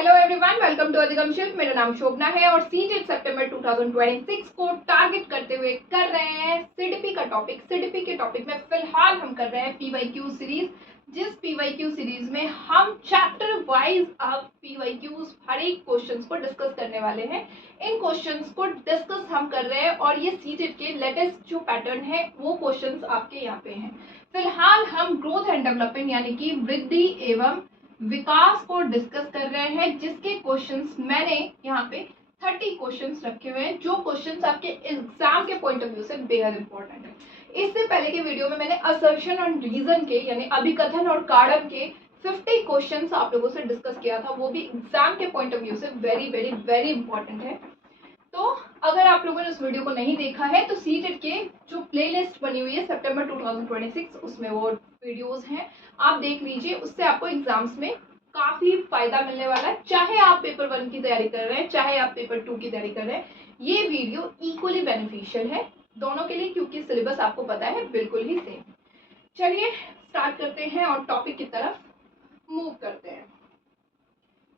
Hello everyone, welcome to अधिगम शिल्प। मेरा नाम शोभना है और सीटेट सितंबर 2026 को टारगेट करते हुए कर रहे हैं सीडीपी का टॉपिक। सीडीपी के टॉपिक में फिलहाल हम कर रहे हैं पीवाईक्यू सीरीज, जिस पीवाईक्यू सीरीज में हम चैप्टर वाइज अब पीवाईक्यूज हर एक क्वेश्चंस को डिस्कस करने वाले हैं। इन क्वेश्चंस को डिस्कस हम कर रहे हैं और ये सीटेट के लेटेस्ट जो पैटर्न है वो क्वेश्चंस आपके यहाँ पे हैं। फिलहाल हम ग्रोथ एंड डेवलपमेंट यानी कि वृद्धि एवं विकास को डिस्कस कर रहे हैं, जिसके क्वेश्चंस मैंने यहाँ पे 30 क्वेश्चंस रखे हुए हैं, जो क्वेश्चंस आपके एग्जाम के पॉइंट ऑफ व्यू से बेहद इंपॉर्टेंट है। इससे पहले के वीडियो में मैंने असर्शन और रीजन के यानी अभिकथन और कारण के 50 क्वेश्चंस आप लोगों से डिस्कस किया था, वो भी एग्जाम के पॉइंट ऑफ व्यू से वेरी वेरी वेरी इंपॉर्टेंट है। तो अगर आप लोगों ने उस वीडियो को नहीं देखा है तो सीटेट के जो प्लेलिस्ट बनी हुई है सितंबर 2026 उसमें वो वीडियोस हैं, आप देख लीजिए। उससे आपको एग्जाम्स में काफी फायदा मिलने वाला है, चाहे आप पेपर 1 की तैयारी कर रहे हैं चाहे आप पेपर 2 की तैयारी कर रहे हैं। ये वीडियो इक्वली बेनिफिशियल है दोनों के लिए, क्योंकि सिलेबस आपको पता है बिल्कुल ही सेम। चलिए स्टार्ट करते हैं और टॉपिक की तरफ मूव करते हैं।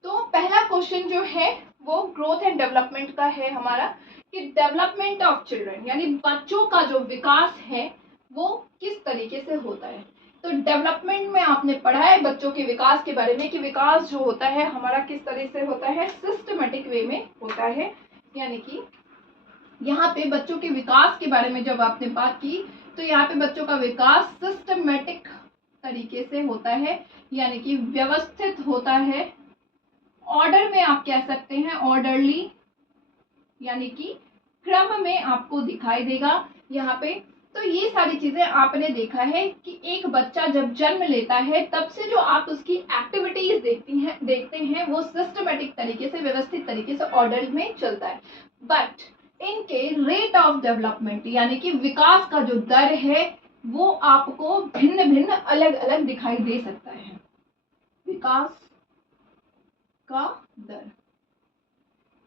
तो पहला क्वेश्चन जो है वो ग्रोथ एंड डेवलपमेंट का है हमारा, कि डेवलपमेंट ऑफ चिल्ड्रन यानी बच्चों का जो विकास है वो किस तरीके से होता है। तो डेवलपमेंट में आपने पढ़ा है बच्चों के विकास के बारे में, कि विकास जो होता है हमारा किस तरह से होता है, सिस्टमेटिक वे में होता है। यानी कि यहाँ पे बच्चों के विकास के बारे में जब आपने बात की तो यहाँ पे बच्चों का विकास सिस्टमेटिक तरीके से होता है, यानी कि व्यवस्थित होता है। ऑर्डर में आप कह सकते हैं ऑर्डरली, यानी कि क्रम में आपको दिखाई देगा यहाँ पे। तो ये सारी चीजें आपने देखा है कि एक बच्चा जब जन्म लेता है तब से जो आप उसकी एक्टिविटीज देखते हैं वो सिस्टमेटिक तरीके से, व्यवस्थित तरीके से ऑर्डर में चलता है। बट इनके रेट ऑफ डेवलपमेंट यानी कि विकास का जो दर है वो आपको भिन्न भिन्न अलग अलग दिखाई दे सकता है। विकास का दर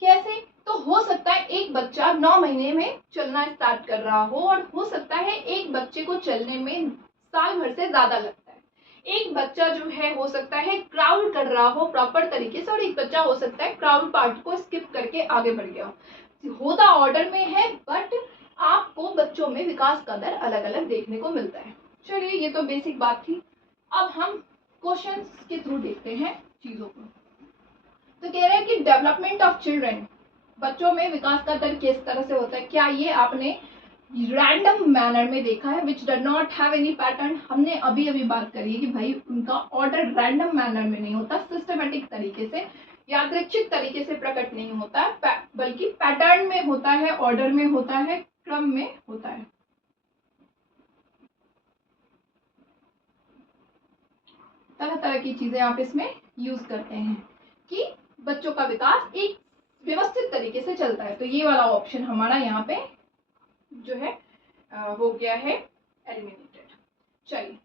कैसे? तो हो सकता है एक बच्चा 9 महीने में चलना स्टार्ट कर रहा हो और हो सकता है एक बच्चे को चलने में साल भर से ज्यादा लगता है। एक बच्चा जो है हो सकता है क्राउल कर रहा हो प्रॉपर तरीके से, और एक बच्चा हो सकता है क्राउल पार्ट को स्किप करके आगे बढ़ गया हो। होता ऑर्डर में है बट आपको बच्चों में विकास का दर अलग अलग देखने को मिलता है। चलिए ये तो बेसिक बात थी। अब हम क्वेश्चन के थ्रू देखते हैं चीजों को। तो कह रहे हैं कि डेवलपमेंट ऑफ चिल्ड्रन, बच्चों में विकास का दर किस तरह से होता है। क्या ये आपने रैंडम मैनर में देखा है, which does not have any pattern. हमने अभी अभी बात करी है कि भाई उनका ऑर्डर रैंडम मैनर में नहीं होता, सिस्टमेटिक तरीके से, यादृच्छिक तरीके से प्रकट नहीं होता, बल्कि पैटर्न में होता है, ऑर्डर में होता है, क्रम में होता है। तरह तरह की चीजें आप इसमें यूज करते हैं कि बच्चों का विकास एक व्यवस्थित तरीके से चलता है। तो ये वाला ऑप्शन हमारा यहाँ पे जो है हो गया है एलिमिनेटेड। चलिए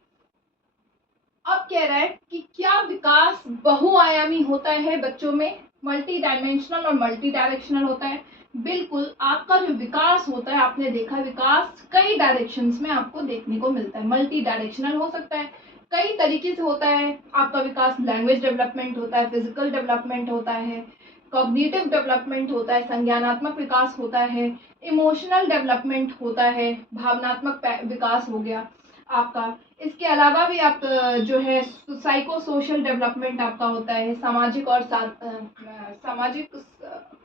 अब कह रहा है कि क्या विकास बहुआयामी होता है बच्चों में, मल्टी डायमेंशनल और मल्टी डायरेक्शनल होता है। बिल्कुल, आपका जो विकास होता है आपने देखा विकास कई डायरेक्शंस में आपको देखने को मिलता है। मल्टी डायरेक्शनल हो सकता है, कई तरीके से होता है आपका विकास। लैंग्वेज डेवलपमेंट होता है, फिजिकल डेवलपमेंट होता है, कॉग्निटिव डेवलपमेंट होता है, संज्ञानात्मक विकास होता है, इमोशनल डेवलपमेंट होता है, भावनात्मक विकास हो गया आपका। इसके अलावा भी आप जो है साइको सोशल डेवलपमेंट आपका होता है, सामाजिक और सामाजिक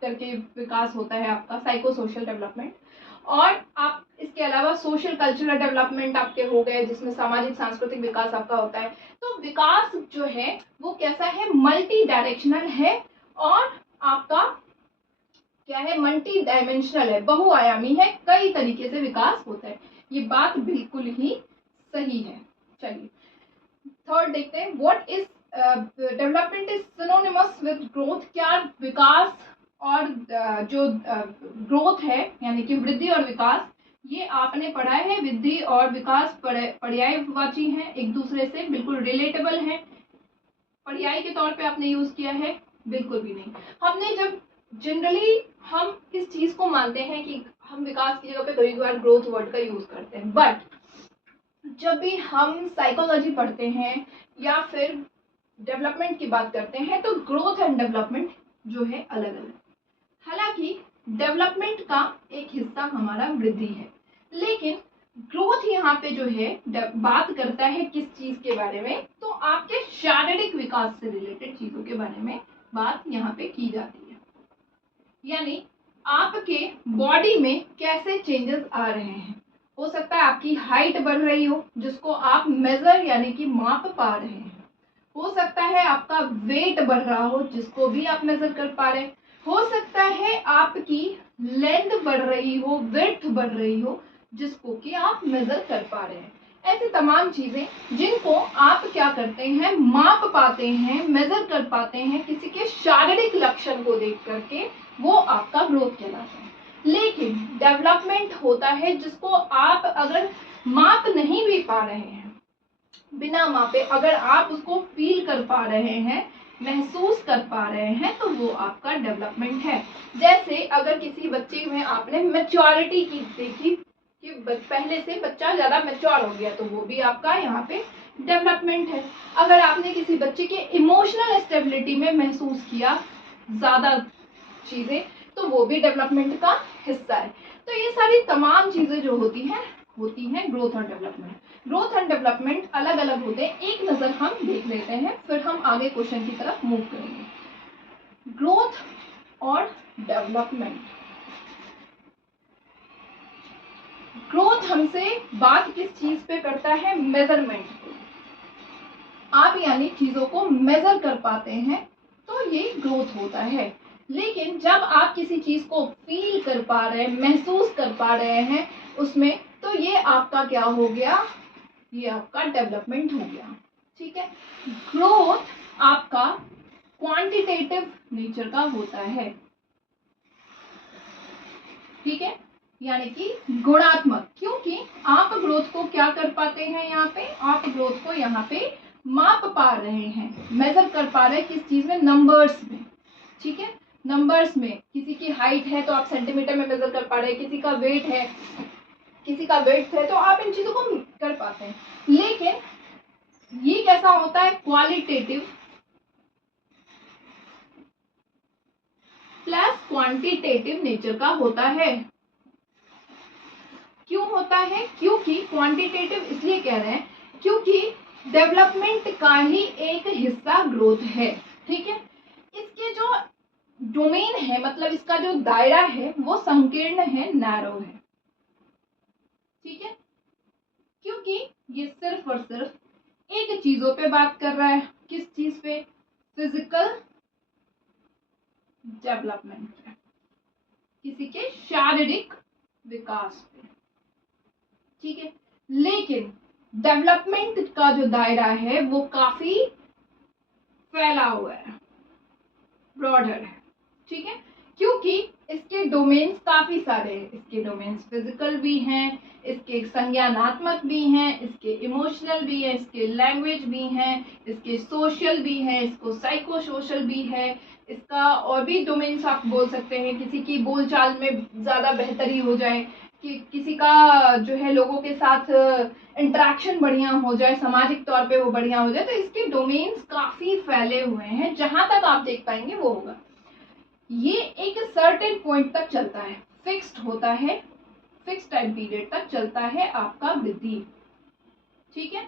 करके विकास होता है आपका, साइको सोशल डेवलपमेंट। और आप इसके अलावा सोशल कल्चरल डेवलपमेंट आपके हो गए, जिसमें सामाजिक सांस्कृतिक विकास आपका होता है। तो विकास जो है वो कैसा है, मल्टी डायरेक्शनल है और आपका क्या है, मल्टी डायमेंशनल है, बहुआयामी है, कई तरीके से विकास होता है। ये बात बिल्कुल ही सही है। चलिए थर्ड देखते हैं, what is development is synonymous with growth. क्या विकास और जो ग्रोथ है यानी कि वृद्धि और विकास, ये आपने पढ़ा है, वृद्धि और विकास पर्यायवाची हैं, एक दूसरे से बिल्कुल रिलेटेबल हैं। पर्याय के तौर पे आपने यूज किया है? बिल्कुल भी नहीं। हमने जब जनरली हम इस चीज को मानते हैं कि हम विकास की जगह पे कभी कभार ग्रोथ वर्ड का यूज करते हैं, बट जब भी हम साइकोलॉजी पढ़ते हैं या फिर डेवलपमेंट की बात करते हैं तो ग्रोथ एंड डेवलपमेंट जो है अलग अलग। हालांकि डेवलपमेंट का एक हिस्सा हमारा वृद्धि है, लेकिन ग्रोथ यहाँ पे जो है बात करता है किस चीज के बारे में, तो आपके शारीरिक विकास से रिलेटेड चीजों के बारे में बात यहाँ पे की जाती है। यानी आपके बॉडी में कैसे चेंजेस आ रहे हैं। हो सकता है आपकी हाइट बढ़ रही हो जिसको आप मेजर यानी कि माप पा रहे हैं। हो सकता है आपका वेट बढ़ रहा हो जिसको भी आप मेजर कर पा रहे हैं। हो सकता है आपकी लेंथ बढ़ रही हो, विड्थ बढ़ रही हो जिसको कि आप मेजर कर पा रहे हैं। ऐसी तमाम चीजें जिनको आप क्या करते हैं, माप पाते हैं, मेजर कर पाते हैं किसी के शारीरिक लक्षण को देख करके, वो आपका ग्रोथ कहलाता है। लेकिन डेवलपमेंट होता है जिसको आप अगर माप नहीं भी पा रहे हैं, बिना मापे अगर आप उसको फील कर पा रहे हैं, महसूस कर पा रहे हैं, तो वो आपका डेवलपमेंट है। जैसे अगर किसी बच्चे में आपने मैच्योरिटी की देखी कि पहले से बच्चा ज्यादा मैच्योर हो गया, तो वो भी आपका यहाँ पे डेवलपमेंट है। अगर आपने किसी बच्चे के इमोशनल स्टेबिलिटी में महसूस किया ज्यादा चीजें, तो वो भी डेवलपमेंट का हिस्सा है। तो ये सारी तमाम चीजें जो होती हैं ग्रोथ और डेवलपमेंट। ग्रोथ एंड डेवलपमेंट अलग अलग होते हैं, एक नजर हम देख लेते हैं, फिर हम आगे क्वेश्चन की तरफ मूव करेंगे। ग्रोथ और डेवलपमेंट। ग्रोथ हमसे बात किस चीज पे करता है, मेजरमेंट पे। आप यानी चीजों को मेजर कर पाते हैं तो ये ग्रोथ होता है। लेकिन जब आप किसी चीज को फील कर पा रहे हैं, महसूस कर पा रहे हैं उसमें, तो ये आपका क्या हो गया, ये आपका डेवलपमेंट हो गया। ठीक है। ग्रोथ आपका क्वांटिटेटिव नेचर का होता है। ठीक है, यानी कि गुणात्मक, क्योंकि आप ग्रोथ को क्या कर पाते हैं, यहाँ पे आप ग्रोथ को यहाँ पे माप पा रहे हैं, मेजर कर पा रहे हैं किस चीज में, नंबर्स में। ठीक है, नंबर्स में किसी की हाइट है तो आप सेंटीमीटर में मेजर कर पा रहे हैं, किसी का वेट है, किसी का वेट है, तो आप इन चीजों को कर पाते हैं। लेकिन ये कैसा होता है, क्वालिटेटिव प्लस क्वांटिटेटिव नेचर का होता है। क्यों होता है, क्योंकि क्वांटिटेटिव इसलिए कह रहे हैं क्योंकि डेवलपमेंट का ही एक हिस्सा ग्रोथ है। ठीक है, इसके जो डोमेन है, मतलब इसका जो दायरा है वो संकीर्ण है, नैरो है। ठीक है, क्योंकि ये सिर्फ और सिर्फ एक चीजों पे बात कर रहा है, किस चीज पे, फिजिकल डेवलपमेंट पे, किसी के शारीरिक विकास पे। ठीक है, लेकिन डेवलपमेंट का जो दायरा है वो काफी फैला हुआ है, ब्रॉडर है। ठीक है, क्योंकि इसके डोमेन्स काफी सारे हैं। इसके डोमेन्स फिजिकल भी हैं, इसके संज्ञानात्मक भी हैं, इसके इमोशनल भी है, इसके लैंग्वेज भी हैं, इसके सोशल भी है, इसको साइको सोशल भी है, इसका और भी डोमेन्स आप बोल सकते हैं। किसी की बोलचाल में ज्यादा बेहतरी हो जाए, कि किसी का जो है लोगों के साथ इंटरेक्शन बढ़िया हो जाए, सामाजिक तौर पे वो बढ़िया हो जाए, तो इसके डोमेन्स काफी फैले हुए हैं। जहां तक आप देख पाएंगे वो होगा, ये एक सर्टेन पॉइंट तक चलता है, फिक्स्ड होता है, फिक्स टाइम पीरियड तक चलता है आपका वृद्धि। ठीक है,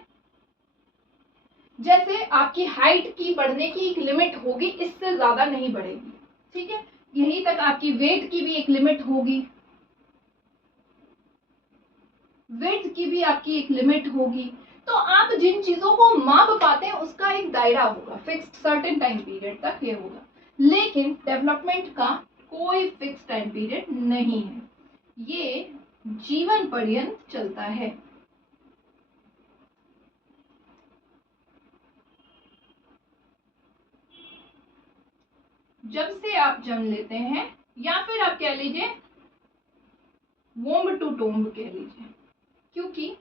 जैसे आपकी हाइट की बढ़ने की एक लिमिट होगी, इससे ज्यादा नहीं बढ़ेगी। ठीक है, यहीं तक आपकी वेट की भी एक लिमिट होगी, वेट की भी आपकी एक लिमिट होगी। तो आप जिन चीजों को माप पाते हैं उसका एक दायरा होगा, फिक्स्ड सर्टेन टाइम पीरियड तक ये होगा। लेकिन डेवलपमेंट का कोई फिक्स टाइम पीरियड नहीं है, ये जीवन पर्यंत चलता है। जब से आप जन्म लेते हैं, या फिर आप कह लीजिए वोम्ब टू टोम्ब कह लीजिए, क्योंकि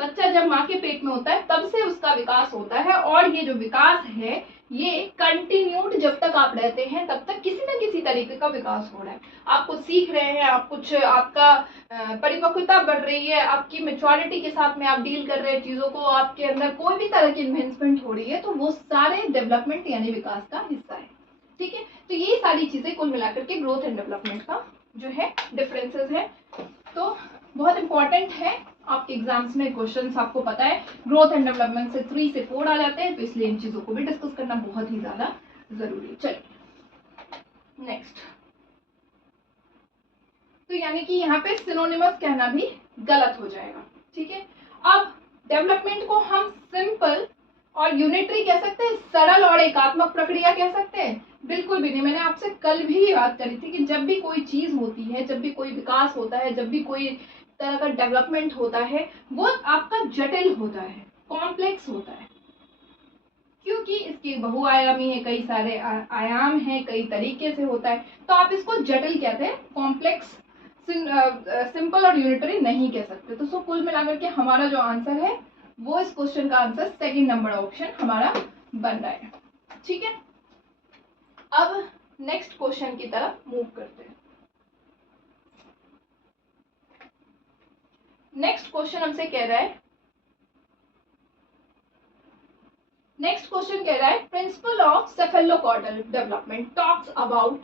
बच्चा जब माँ के पेट में होता है तब से उसका विकास होता है, और ये जो विकास है ये कंटिन्यूड जब तक आप रहते हैं तब तक किसी न किसी तरीके का विकास हो रहा है। आप कुछ सीख रहे हैं, आप कुछ, आपका परिपक्वता बढ़ रही है, आपकी मेच्योरिटी के साथ में आप डील कर रहे हैं चीज़ों को, आपके अंदर कोई भी तरह की इन्वेंसमेंट हो रही है, तो वो सारे डेवलपमेंट यानी विकास का हिस्सा है। ठीक है, तो ये सारी चीज़ें कुल मिलाकर के ग्रोथ एंड डेवलपमेंट का जो है डिफरेंसेस है। तो बहुत इंपॉर्टेंट है, आपके एग्जाम्स में क्वेश्चंस आपको पता है ग्रोथ एंड डेवलपमेंट से 3 से 4 आ जाते हैं, तो इसलिए इन चीज़ों को भी डिस्कस करना बहुत ही ज़्यादा जरूरी है। चलिए नेक्स्ट, तो यानी कि यहाँ पे सिनोनिमस कहना भी गलत हो जाएगा। ठीक है, अब डेवलपमेंट को हम सिंपल और यूनिटरी कह सकते हैं, सरल और एकात्मक प्रक्रिया कह सकते हैं? बिल्कुल भी नहीं। मैंने आपसे कल भी ये बात करी थी कि जब भी कोई चीज होती है, जब भी कोई विकास होता है, जब भी कोई तरह का डेवलपमेंट होता है, वो आपका जटिल होता है, कॉम्प्लेक्स होता है, क्योंकि इसकी बहुआयामी है, कई सारे आयाम हैं, कई तरीके से होता है, तो आप इसको जटिल कहते हैं, कॉम्प्लेक्स सिंपल और यूनिटरी नहीं कह सकते। तो सो कुल मिलाकर के हमारा जो आंसर है वो इस क्वेश्चन का आंसर सेकंड नंबर ऑप्शन हमारा बन रहा है। ठीक है, अब नेक्स्ट क्वेश्चन की तरफ मूव करते हैं। नेक्स्ट क्वेश्चन हमसे कह रहा है, principle of cephalocaudal development talks about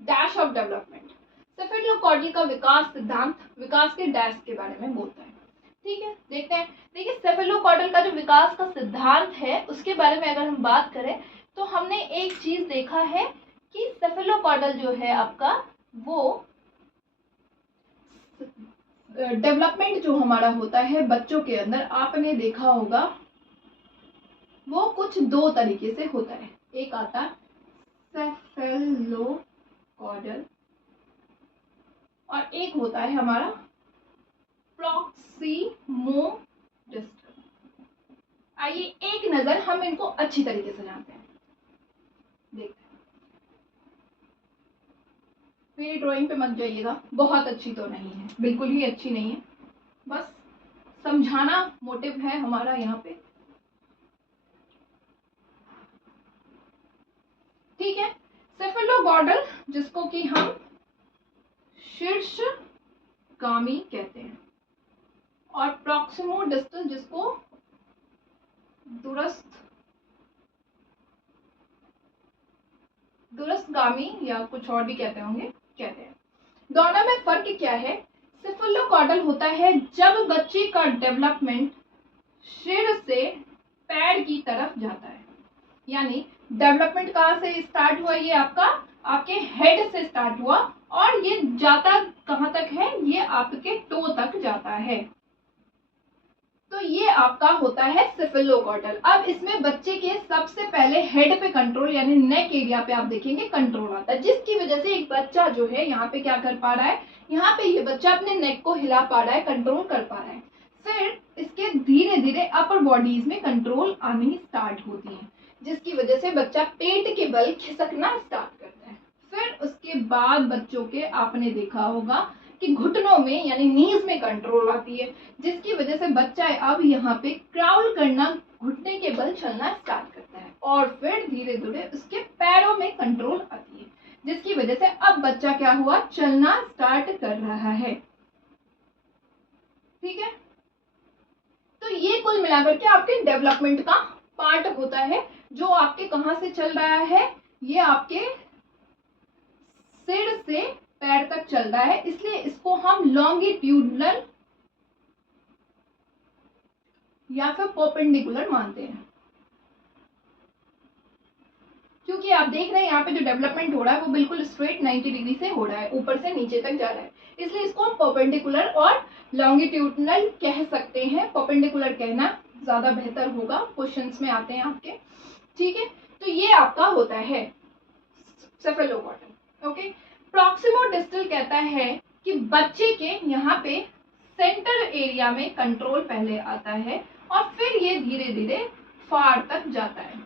dash of development. Cephalocaudal का विकास सिद्धांत विकास के डैश के बारे में बोलता है। ठीक है, देखते हैं। देखिए, सेफेलोकॉर्डल का जो विकास का सिद्धांत है उसके बारे में अगर हम बात करें तो हमने एक चीज देखा है कि सेफेलोकॉर्डल जो है आपका वो डेवलपमेंट जो हमारा होता है बच्चों के अंदर, आपने देखा होगा वो कुछ दो तरीके से होता है। एक आता सेफेलोकॉर्डल और एक होता है हमारा प्रॉक्सिमोडिस्टल। आइए एक नजर हम इनको अच्छी तरीके से जानते हैं। देखते हैं, मेरी ड्राइंग पे मत जाइएगा, बहुत अच्छी तो नहीं है, बिल्कुल ही अच्छी नहीं है, बस समझाना मोटिव है हमारा यहाँ पे। ठीक है, सेफेलोकॉर्डल जिसको कि हम शीर्षगामी कहते हैं, और प्रॉक्सिमोडिस्टल जिसको दूरस्थगामी या कुछ और भी कहते हैं। दोनों में फर्क क्या है? सेफेलोकॉर्डल होता है जब बच्चे का डेवलपमेंट सिर से पैर की तरफ जाता है, यानी डेवलपमेंट कहाँ से स्टार्ट हुआ? ये आपके हेड से स्टार्ट हुआ और ये जाता कहाँ तक है? ये आपके टो तक जाता है। तो ये आपका होता है सेफेलोकॉर्डल। अब इसमें बच्चे के सबसे पहले हेड पे कंट्रोल यानी नेक एरिया पे आप देखेंगे कंट्रोल आता है, जिसकी वजह से एक बच्चा जो है यहाँ पे क्या कर पा रहा है, यहाँ पे ये बच्चा अपने नेक को हिला पा रहा है, कंट्रोल कर पा रहा है। फिर इसके धीरे धीरे अपर बॉडीज में कंट्रोल आनी स्टार्ट होती है, जिसकी वजह से बच्चा पेट के बल खिसकना स्टार्ट करता है। फिर उसके बाद बच्चों के आपने देखा होगा कि घुटनों में यानी नीज में कंट्रोल आती है, जिसकी वजह से बच्चा अब यहाँ पे क्राउल करना, घुटने के बल चलना स्टार्ट करता है, और फिर धीरे धीरे उसके पैरों में कंट्रोल आती है, जिसकी वजह से अब बच्चा क्या हुआ, चलना स्टार्ट कर रहा है। ठीक है, तो ये कुल मिलाकर के आपके डेवलपमेंट का पार्ट होता है, जो आपके कहाँ से चल रहा है, ये आपके सिर से पैर तक चल रहा है, इसलिए इसको हम लॉन्गिट्यूडनल या फिर परपेंडिकुलर मानते हैं। क्योंकि आप देख रहे हैं यहाँ पे जो डेवलपमेंट हो रहा है वो बिल्कुल स्ट्रेट 90 डिग्री से हो रहा है, ऊपर से नीचे तक जा रहा है, इसलिए इसको हम परपेंडिकुलर और लॉन्गिट्यूडनल कह सकते हैं। परपेंडिकुलर कहना ज्यादा बेहतर होगा, क्वेश्चंस में आते हैं आपके। ठीक है, तो ये आपका होता है सेफेलोकॉर्डल। ओके, प्रॉक्सिमोडिस्टल कहता है कि बच्चे के यहाँ पे सेंटर एरिया में कंट्रोल पहले आता है और फिर ये धीरे धीरे फार तक जाता है,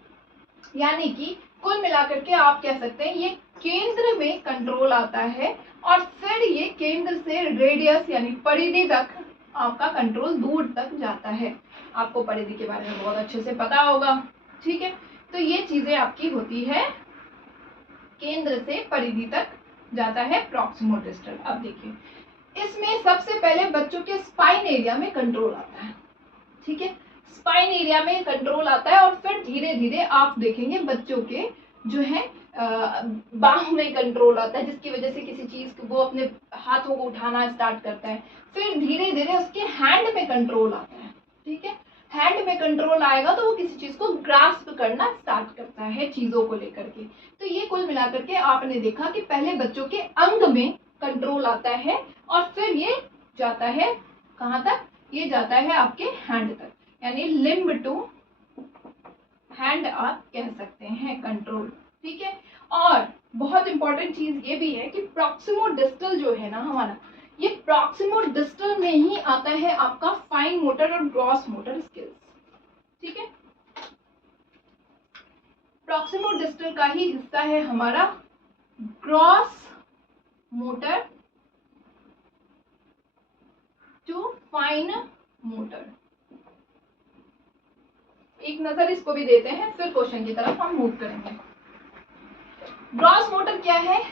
यानी कि कुल मिलाकर के आप कह सकते हैं ये केंद्र में कंट्रोल आता है और फिर ये केंद्र से रेडियस यानी परिधि तक आपका कंट्रोल दूर तक जाता है। आपको परिधि के बारे में बहुत अच्छे से पता होगा, ठीक है। तो ये चीजें आपकी होती है, केंद्र से परिधि तक जाता है प्रॉक्सिमो डिस्टल। अब देखिए, इसमें सबसे पहले बच्चों के स्पाइन एरिया में कंट्रोल आता है, ठीक है। स्पाइन एरिया में कंट्रोल आता है और फिर धीरे धीरे आप देखेंगे बच्चों के जो है बाहों में कंट्रोल आता है, जिसकी वजह से किसी चीज को वो अपने हाथों को उठाना स्टार्ट करता है। फिर धीरे धीरे उसके हैंड में कंट्रोल आता है, ठीक है। हैंड में कंट्रोल आएगा तो वो किसी चीज को ग्रास्प करना स्टार्ट करता है, चीजों को लेकर के। तो ये कुल मिलाकर के आपने देखा कि पहले बच्चों के अंग में कंट्रोल आता है और फिर ये जाता है कहाँ तक, ये जाता है आपके हैंड तक, यानी लिम्ब टू हैंड आप कह सकते हैं कंट्रोल, ठीक है। और बहुत इंपॉर्टेंट चीज ये भी है कि प्रॉक्सिमो डिस्टल जो है ना हमारा, ये प्रॉक्सिमो डिस्टल में ही आता है आपका फाइन मोटर और ग्रॉस मोटर स्किल्स, ठीक है। प्रॉक्सिमो डिस्टल का ही हिस्सा है हमारा gross motor to fine motor. एक नजर इसको भी देते हैं, फिर क्वेश्चन की तरफ हम मूव करेंगे। ग्रॉस मोटर क्या है?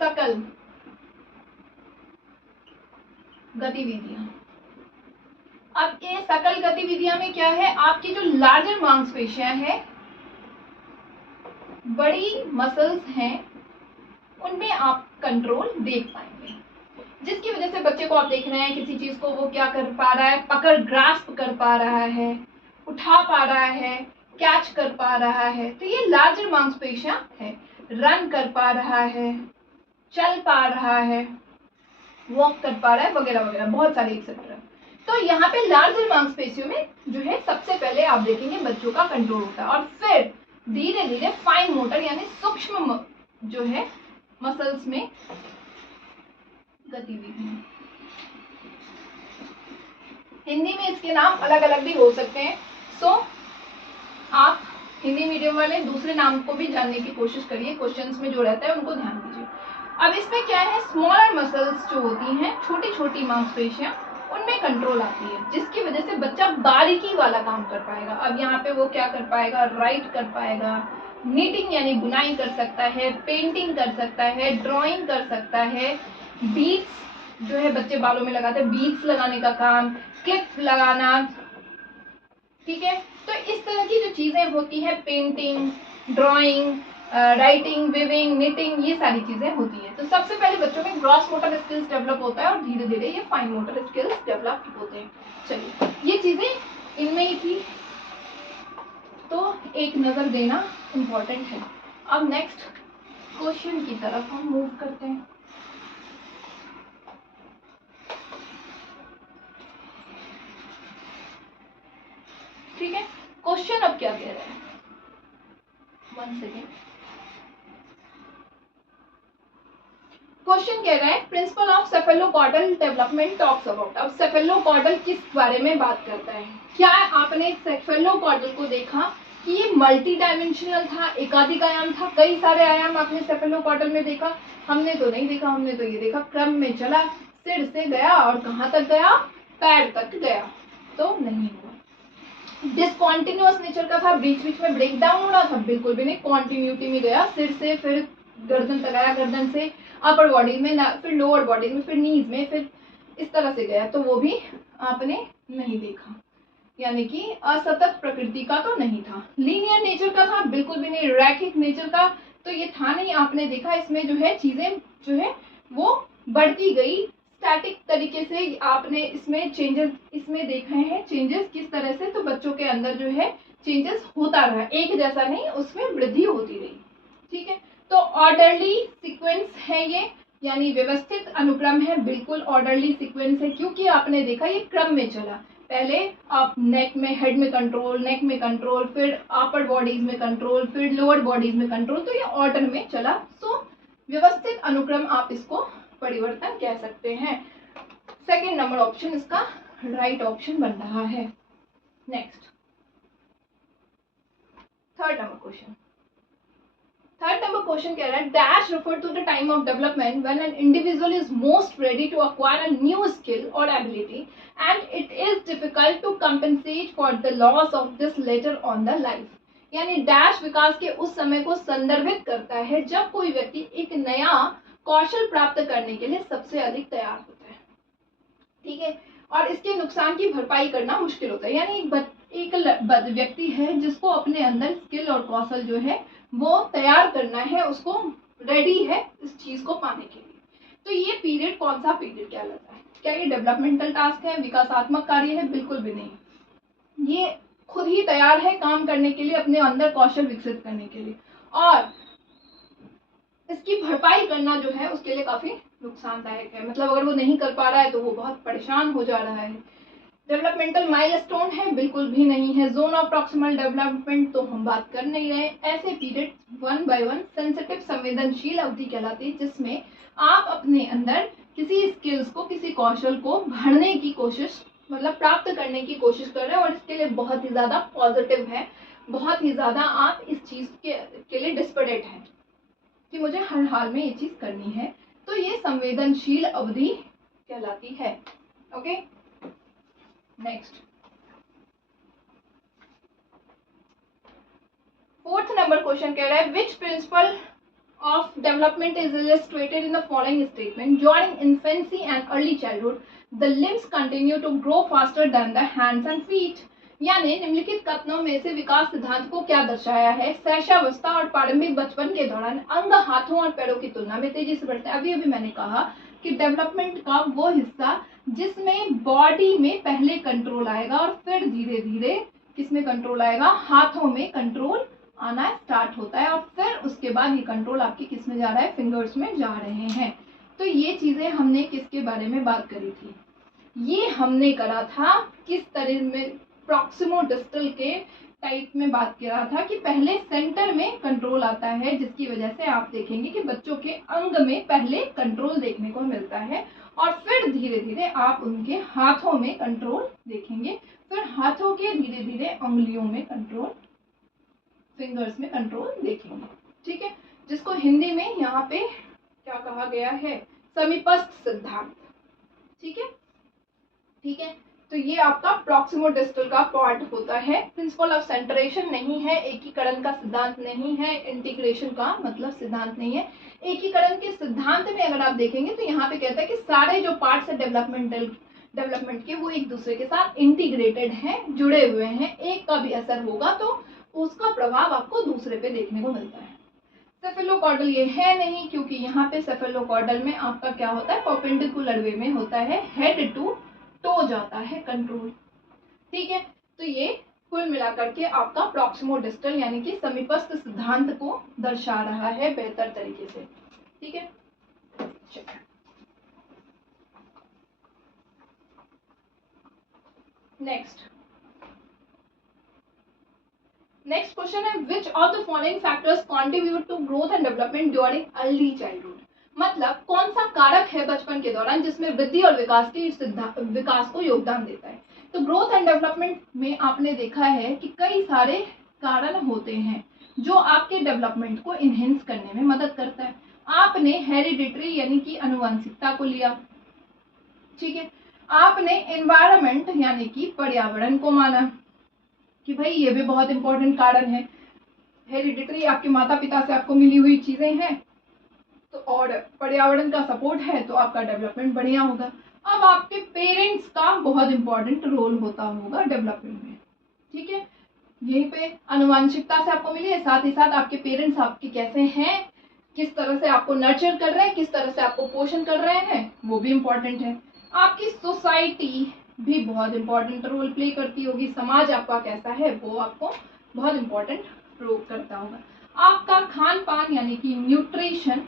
सकल गतिविधियां। अब ये सकल गतिविधियां में क्या है, आपकी जो लार्जर मांसपेशियां हैं, बड़ी मसल्स हैं, उनमें आप कंट्रोल देख पाएंगे, जिसकी वजह से बच्चे को आप देख रहे हैं किसी चीज को वो क्या कर पा रहा है, पकड़ ग्रास्प कर पा रहा है, उठा पा रहा है, कैच कर पा रहा है। तो ये लार्जर मांसपेशियां है। रन कर पा रहा है, चल पा रहा है, वॉक कर पा रहा है, वगैरह वगैरह, बहुत सारे एक्सेट्रा। तो यहाँ पे लार्जर मांसपेशियों में जो है सबसे पहले आप देखेंगे बच्चों का कंट्रोल होता है और फिर धीरे धीरे फाइन मोटर यानी सूक्ष्म जो है मसल्स में गतिविधि। हिंदी में इसके नाम अलग अलग भी हो सकते हैं, सो आप हिंदी मीडियम वाले दूसरे नाम को भी जानने की कोशिश करिए, क्वेश्चंस में जो रहता है उनको ध्यान दीजिए। अब इसमें क्या है, स्मॉलर मसल्स जो होती हैं, छोटी छोटी मांसपेशियां, उनमें कंट्रोल आती है, जिसकी वजह से बच्चा बारीकी वाला काम कर पाएगा। अब यहाँ पे वो क्या कर पाएगा, राइट कर पाएगा, नीटिंग यानी बुनाई कर सकता है, पेंटिंग कर सकता है, ड्राइंग कर सकता है, बीड्स जो है बच्चे बालों में लगाते हैं, बीड्स लगाने का काम, क्लिप लगाना, ठीक है। तो इस तरह की जो चीजें होती हैं, painting, drawing, writing, viewing, knitting, ये सारी चीजें होती हैं। तो सबसे पहले बच्चों में ग्रॉस मोटर स्किल्स डेवलप होता है और धीरे धीरे ये फाइन मोटर स्किल्स डेवलप होते हैं। चलिए, ये चीजें इनमें ही थी, तो एक नजर देना इम्पोर्टेंट है। अब नेक्स्ट क्वेश्चन की तरफ हम मूव करते हैं। ठीक है, क्वेश्चन अब क्या कह रहा है, 1 सेकेंड। क्वेश्चन कह रहा है principle of cephalocaudal development talks about. अब सेफेलोकॉर्डल किस बारे में बात करता है? क्या आपने सेफेलोकॉर्डल को देखा कि ये मल्टी डायमेंशनल था, एकाधिक आयाम था, कई सारे आयाम आपने सेफेलोकॉर्डल में देखा? हमने तो नहीं देखा, हमने तो ये देखा क्रम में चला, सिर से गया और कहाँ तक गया, पैर तक गया, तो नहीं हुआ। डिसकॉन्टिन्यूअस नेचर का था, बीच बीच में ब्रेक डाउन हो रहा था, बिल्कुल भी नहीं, कॉन्टिन्यूटी में गया, सिर से फिर गर्दन तक आया, गर्दन से अपर बॉडी में, फिर लोअर बॉडी में, फिर नीज में, फिर इस तरह से गया, तो वो भी आपने नहीं देखा, यानी कि असतत प्रकृति का तो नहीं था। लीनियर नेचर का था, बिल्कुल भी नहीं। रैखिक नेचर का तो ये था नहीं, आपने देखा इसमें जो है चीजें जो है वो बढ़ती गई, स्टैटिक तरीके से आपने इसमें चेंजेस इसमें देखे हैं, चेंजेस किस तरह से, तो बच्चों के अंदर जो है चेंजेस होता रहा, एक जैसा नहीं, उसमें वृद्धि होती रही, ठीक है। तो ऑर्डरली सीक्वेंस है ये, यानी व्यवस्थित अनुक्रम है, बिल्कुल ऑर्डरली सीक्वेंस है, क्योंकि आपने देखा ये क्रम में चला, पहले आप नेक में, हेड में कंट्रोल, नेक में कंट्रोल, फिर अपर बॉडीज में कंट्रोल, फिर लोअर बॉडीज में कंट्रोल, तो ये ऑर्डर में चला। सो व्यवस्थित अनुक्रम आप इसको परिवर्तन कह सकते हैं। सेकेंड नंबर ऑप्शन इसका राइट ऑप्शन बन रहा है। Next third number question. Third number question कह रहा है dash refer to the time of development when an individual is most ready to acquire a new skill और ability and it is difficult to compensate for the loss of this later on the life. यानी dash विकास के उस समय को संदर्भित करता है जब कोई व्यक्ति एक नया कौशल प्राप्त करने के लिए सबसे अधिक तैयार होता है, ठीक है, और इसके नुकसान की भरपाई करना मुश्किल होता है। यानी एक व्यक्ति है जिसको अपने अंदर स्किल और कौशल जो है वो तैयार करना है, उसको रेडी है इस चीज को पाने के लिए। तो ये पीरियड कौन सा पीरियड कहलाता है? क्या ये डेवलपमेंटल टास्क है, विकासात्मक कार्य है? बिल्कुल भी नहीं। ये खुद ही तैयार है काम करने के लिए, अपने अंदर कौशल विकसित करने के लिए, और इसकी भरपाई करना जो है उसके लिए काफी नुकसानदायक है। मतलब अगर वो नहीं कर पा रहा है तो वो बहुत परेशान हो जा रहा है। डेवलपमेंटल माइलस्टोन है? बिल्कुल भी नहीं है। जोन ऑफ प्रॉक्सिमल डेवलपमेंट तो हम बात कर नहीं रहे। ऐसे पीरियड 1 by 1 सेंसिटिव संवेदनशील अवधि कहलाती है जिसमें आप अपने अंदर किसी स्किल्स को, किसी कौशल को भरने की कोशिश, मतलब प्राप्त करने की कोशिश कर रहे हैं, और इसके लिए बहुत ही ज्यादा पॉजिटिव है, बहुत ही ज्यादा आप इस चीज के लिए डिस्परेट हैं कि मुझे हर हाल में ये चीज करनी है। तो ये संवेदनशील अवधि कहलाती है। Okay, next 4th number question कह रहा है which principal of development is illustrated in the following statement. During infancy and early childhood, the limbs continue to grow faster than the hands and feet. यानी निम्नलिखित कथनों में से विकास सिद्धांत को क्या दर्शाया है? शैशवावस्था और प्रारंभिक बचपन के दौरान अंग हाथों और पैरों की तुलना में तेजी से बढ़ते हैं। अभी अभी मैंने कहा कि डेवलपमेंट का वो हिस्सा जिसमें बॉडी में पहले कंट्रोल आएगा और फिर धीरे धीरे किसमें कंट्रोल आएगा? हाथों में कंट्रोल आना स्टार्ट होता है, और फिर उसके बाद ये कंट्रोल आपके किस में जा रहा है? फिंगर्स में जा रहे हैं। तो ये चीजें हमने किसके बारे में बात करी थी? ये हमने करा था किस तरह में प्रॉक्सिमोडिस्टल के टाइप में बात करा था कि पहले सेंटर में कंट्रोल आता है, जिसकी वजह से आप देखेंगे कि बच्चों के अंग में पहले कंट्रोल देखने को मिलता है और फिर धीरे धीरे आप उनके हाथों में कंट्रोल देखेंगे, फिर हाथों के धीरे धीरे अंगुलियों में कंट्रोल, फिंगर्स में कंट्रोल देखेंगे। ठीक है, जिसको हिंदी में यहाँ पे क्या कहा गया है? समीपस्थ सिद्धांत। ठीक है, ठीक है, तो ये आपका प्रॉक्सिमोडिस्टल का पार्ट होता है। प्रिंसिपल ऑफ सेंटरेशन नहीं है, एकीकरण का सिद्धांत नहीं है, इंटीग्रेशन का मतलब सिद्धांत नहीं है। एकीकरण के सिद्धांत में अगर आप देखेंगे तो यहाँ पे कहता है कि सारे जो पार्ट्स है डेवलपमेंट के वो एक दूसरे के साथ इंटीग्रेटेड हैं, जुड़े हुए हैं। एक का भी असर होगा तो उसका प्रभाव आपको दूसरे पे देखने को मिलता है। सेफेलोकॉर्डल ये है नहीं, क्योंकि यहाँ पे सेफेलोकॉर्डल में आपका क्या होता है? परपेंडिकुलर वे में होता है, हेड टू टो जाता है कंट्रोल। ठीक है, तो ये कुल मिलाकर के आपका प्रॉक्सिमोडिस्टल यानी कि समीपस्थ सिद्धांत को दर्शा रहा है बेहतर तरीके से। ठीक है, नेक्स्ट क्वेश्चन है which of the following factors contribute to growth and development during early childhood? मतलब कौन सा कारक है बचपन के दौरान जिसमें वृद्धि और विकास को योगदान देता है? तो ग्रोथ एंड डेवलपमेंट में आपने देखा है कि कई सारे कारण होते हैं जो आपके डेवलपमेंट को इनहेंस करने में मदद करता है। आपने हेरिडिटरी यानी कि अनुवांशिकता को लिया, ठीक है, आपने एनवायरनमेंट यानी कि पर्यावरण को माना कि भाई ये भी बहुत इंपॉर्टेंट कारण है। हेरिडिटरी आपके माता पिता से आपको मिली हुई चीजें हैं, तो और पर्यावरण का सपोर्ट है तो आपका डेवलपमेंट बढ़िया होगा। अब आपके पेरेंट्स का बहुत इंपॉर्टेंट रोल होता होगा डेवलपमेंट में। ठीक है, यहीं पे अनुवांशिकता से आपको मिली है, साथ ही साथ आपके पेरेंट्स आपके कैसे हैं, किस तरह से आपको नर्चर कर रहे हैं, किस तरह से आपको पोषण कर रहे हैं, वो भी इम्पोर्टेंट है। आपकी सोसाइटी भी बहुत इंपॉर्टेंट रोल प्ले करती होगी, समाज आपका कैसा है वो आपको बहुत इंपॉर्टेंट रोल करता होगा। आपका खान पान यानी कि न्यूट्रिशन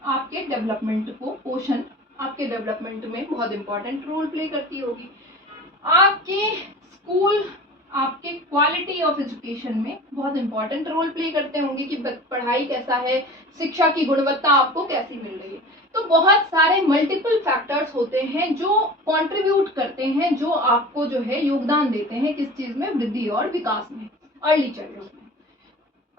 आपके डेवलपमेंट को, पोषण आपके डेवलपमेंट में बहुत इंपॉर्टेंट रोल प्ले करती होगी। आपके स्कूल आपके क्वालिटी ऑफ एजुकेशन में बहुत इंपॉर्टेंट रोल प्ले करते होंगे कि पढ़ाई कैसा है, शिक्षा की गुणवत्ता आपको कैसी मिल रही है। तो बहुत सारे मल्टीपल फैक्टर्स होते हैं जो कंट्रीब्यूट करते हैं, जो आपको जो है योगदान देते हैं किस चीज में? वृद्धि और विकास में, अर्ली चाइल्डहुड में।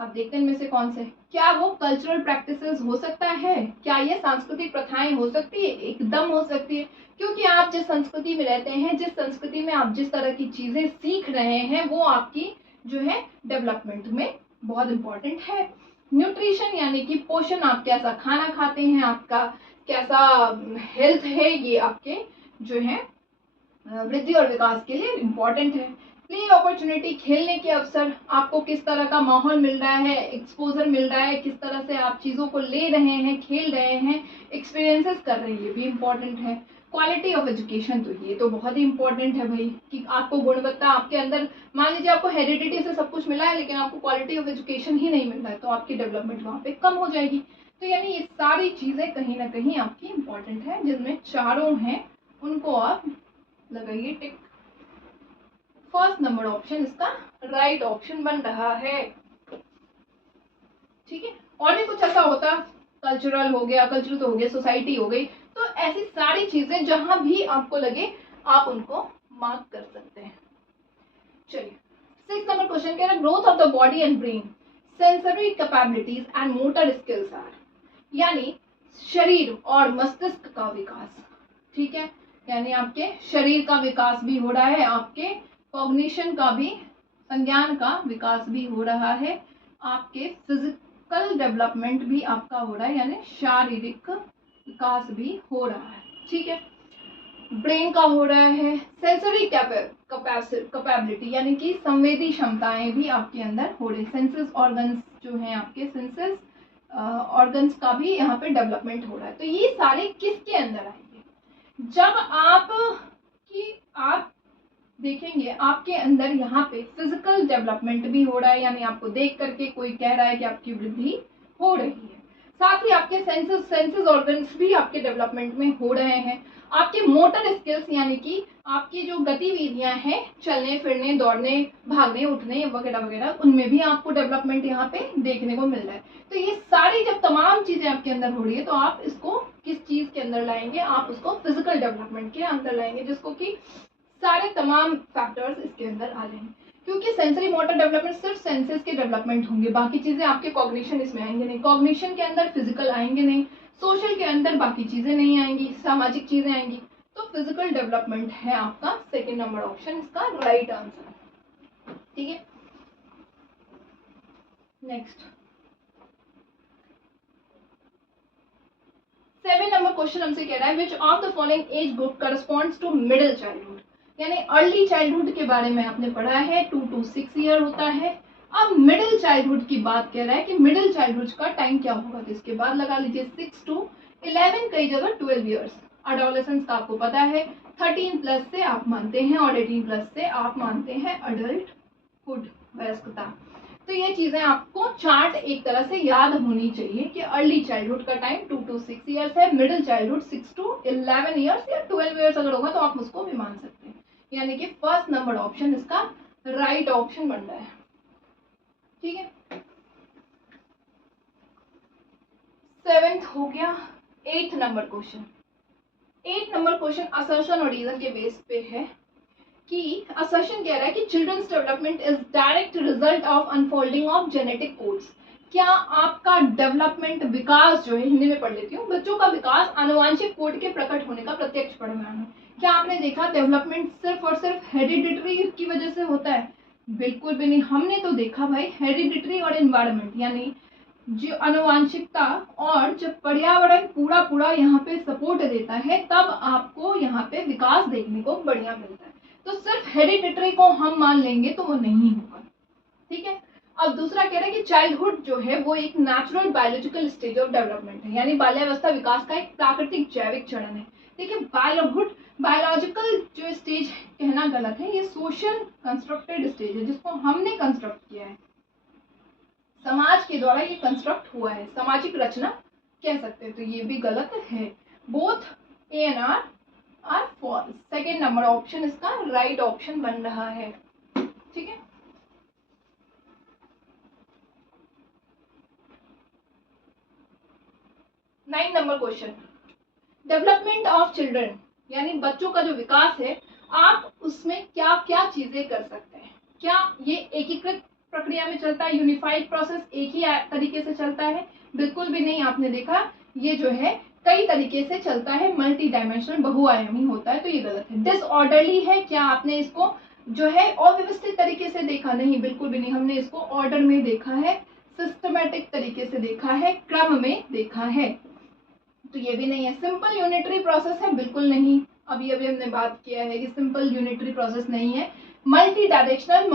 अब देखते हैं इनमें से कौन से, क्या वो कल्चरल प्रैक्टिसेस हो सकता है, क्या ये सांस्कृतिक प्रथाएं हो सकती है, एकदम हो सकती है, क्योंकि आप जिस संस्कृति में रहते हैं, जिस संस्कृति में आप जिस तरह की चीजें सीख रहे हैं, वो आपकी जो है डेवलपमेंट में बहुत इंपॉर्टेंट है। न्यूट्रिशन यानी कि पोषण, आप कैसा खाना खाते हैं, आपका कैसा हेल्थ है, ये आपके जो है वृद्धि और विकास के लिए इम्पॉर्टेंट है। प्ले अपॉर्चुनिटी, खेलने के अवसर, आपको किस तरह का माहौल मिल रहा है, एक्सपोजर मिल रहा है, किस तरह से आप चीज़ों को ले रहे हैं, खेल रहे हैं, एक्सपीरियंसेस कर रहे हैं, ये भी इम्पॉर्टेंट है। क्वालिटी ऑफ एजुकेशन, तो ये तो बहुत ही इंपॉर्टेंट है भाई, कि आपको गुणवत्ता आपके अंदर, मान लीजिए आपको हेरिडिटी से सब कुछ मिला है लेकिन आपको क्वालिटी ऑफ एजुकेशन ही नहीं मिल रहा है, तो आपकी डेवलपमेंट वहाँ पे कम हो जाएगी। तो यानी ये सारी चीज़ें कहीं ना कहीं आपकी इम्पॉर्टेंट है, जिनमें चारों हैं उनको आप लगाइए टिक। फर्स्ट नंबर ऑप्शन इसका राइट ऑप्शन बन रहा है। ठीक है, और भी कुछ ऐसा होता, कल्चरल हो गया, कल्चरल तो हो गया, सोसाइटी हो गई, तो ऐसी सारी चीजें जहां भी आपको लगे आप उनको मार्क कर सकते हैं। चलिए, 6 नंबर क्वेश्चन कह रहा है growth of the body and brain, sensory capabilities and motor skills are, यानी शरीर और मस्तिष्क का विकास। ठीक है, यानी आपके शरीर का विकास भी हो रहा है, आपके कॉग्निशन का भी, संज्ञान का विकास भी हो रहा है, आपके फिजिकल डेवलपमेंट भी आपका हो रहा है, यानी शारीरिक विकास भी हो रहा है। ठीक है, ब्रेन का हो रहा है, सेंसरी कैपेबिलिटी यानी कि संवेदी क्षमताएं भी आपके अंदर हो रही, सेंसेस ऑर्गन्स जो हैं आपके, सेंसेस ऑर्गन्स का भी यहाँ पे डेवलपमेंट हो रहा है। तो ये सारे किसके अंदर आएंगे, जब आप देखेंगे आपके अंदर यहाँ पे फिजिकल डेवलपमेंट भी हो रहा है, यानी आपको देख करके कोई कह रहा है कि आपकी वृद्धि हो रही है, साथ ही आपके सेंसेस ऑर्गन्स भी आपके डेवलपमेंट में हो रहे हैं, आपके मोटर स्किल्स यानी कि आपकी जो गतिविधियां हैं, चलने फिरने, दौड़ने, भागने, उठने वगैरह वगैरह, उनमें भी आपको डेवलपमेंट यहाँ पे देखने को मिल रहा है। तो ये सारी जब तमाम चीजें आपके अंदर हो रही है, तो आप इसको किस चीज के अंदर लाएंगे, आप उसको फिजिकल डेवलपमेंट के अंदर लाएंगे, जिसको कि सारे तमाम फैक्टर्स इसके अंदर आ जाएंगे, क्योंकि सेंसरी मोटर डेवलपमेंट सिर्फ सेंसेस के डेवलपमेंट होंगे, बाकी चीजें आपके कॉग्निशन इसमें आएंगे नहीं, कॉग्निशन के अंदर फिजिकल आएंगे नहीं, सोशल के अंदर बाकी चीजें नहीं आएंगी, सामाजिक चीजें आएंगी, तो फिजिकल डेवलपमेंट है आपका सेकेंड नंबर ऑप्शन इसका राइट आंसर। ठीक है, नेक्स्ट 7 नंबर क्वेश्चन हमसे कह रहा है which of the following age group corresponds to middle childhood, यानी अर्ली चाइल्डहुड के बारे में आपने पढ़ा है 2 to 6 ईयर होता है। अब मिडिल चाइल्डहुड की बात कह रहा है कि मिडिल चाइल्डहुड का टाइम क्या होगा, तो इसके बाद लगा लीजिए 6 to 11, कई जगह 12 ईयर्स। एडोलेसेंस का आपको पता है 13 प्लस से आप मानते हैं और 18 प्लस से आप मानते हैं अडल्टहुड, वयस्कता। तो ये चीजें आपको चार्ट एक तरह से याद होनी चाहिए कि अर्ली चाइल्डहुड का टाइम 2 to 6 ईयर्स है, मिडिल चाइल्डहुड 6 to 11 ईयर्स या 12 ईयर्स अगर होगा तो आप उसको भी मान सकते हैं, यानी कि फर्स्ट नंबर ऑप्शन इसका राइट ऑप्शन बन रहा है। ठीक है, 7th हो गया। 8th number question, 8 number question assertion और रीजन के बेस पे है कि असर्शन कह रहा है कि childrens development is direct result of unfolding of genetic codes, क्या आपका डेवलपमेंट, विकास जो है, हिंदी में पढ़ लेती हूँ, बच्चों का विकास आनुवांशिक कोड के प्रकट होने का प्रत्यक्ष परिणाम है। क्या आपने देखा डेवलपमेंट सिर्फ और सिर्फ हेरिडिटरी की वजह से होता है? बिल्कुल भी नहीं। हमने तो देखा भाई हेरिडिटरी और एनवायरनमेंट यानी जो आनुवांशिकता और जब पर्यावरण पूरा पूरा यहाँ पे सपोर्ट देता है तब आपको यहाँ पे विकास देखने को बढ़िया मिलता है। तो सिर्फ हेरिडिटरी को हम मान लेंगे तो वो नहीं होगा। ठीक है, अब दूसरा कह रहा है कि चाइल्डहुड जो है वो एक natural biological stage of development है, यानी बाल्यावस्था विकास का एक प्राकृतिक जैविक चरण है। देखिए बायोहुड बायोलॉजिकल जो स्टेज कहना गलत है, ये सोशल कंस्ट्रक्टेड स्टेज है जिसको हमने कंस्ट्रक्ट किया है, समाज के द्वारा ये कंस्ट्रक्ट हुआ है, सामाजिक रचना कह सकते हैं, तो ये भी गलत है। Both A and R false, second number option इसका राइट ऑप्शन बन रहा है। ठीक है, nine number question, development of children यानी बच्चों का जो विकास है आप उसमें क्या क्या चीजें कर सकते हैं, क्या ये एकीकृत प्रक्रिया में चलता है, यूनिफाइड प्रोसेस एक ही तरीके से चलता है, बिल्कुल भी नहीं। आपने देखा ये जो है कई तरीके से चलता है, मल्टी डायमेंशनल बहुआयामी होता है, तो ये गलत है। डिसऑर्डरली है, क्या आपने इसको जो है अव्यवस्थित तरीके से देखा? नहीं, बिल्कुल भी नहीं, हमने इसको ऑर्डर में देखा है, सिस्टमैटिक तरीके से देखा है, क्रम में देखा है, तो ये भी नहीं है। सिंपल यूनिटरी प्रोसेस है, बिल्कुल नहीं, अभी अभी हमने बात किया है कि सिंपल यूनिटरी प्रोसेस नहीं है। मल्टी डायरेक्शनल,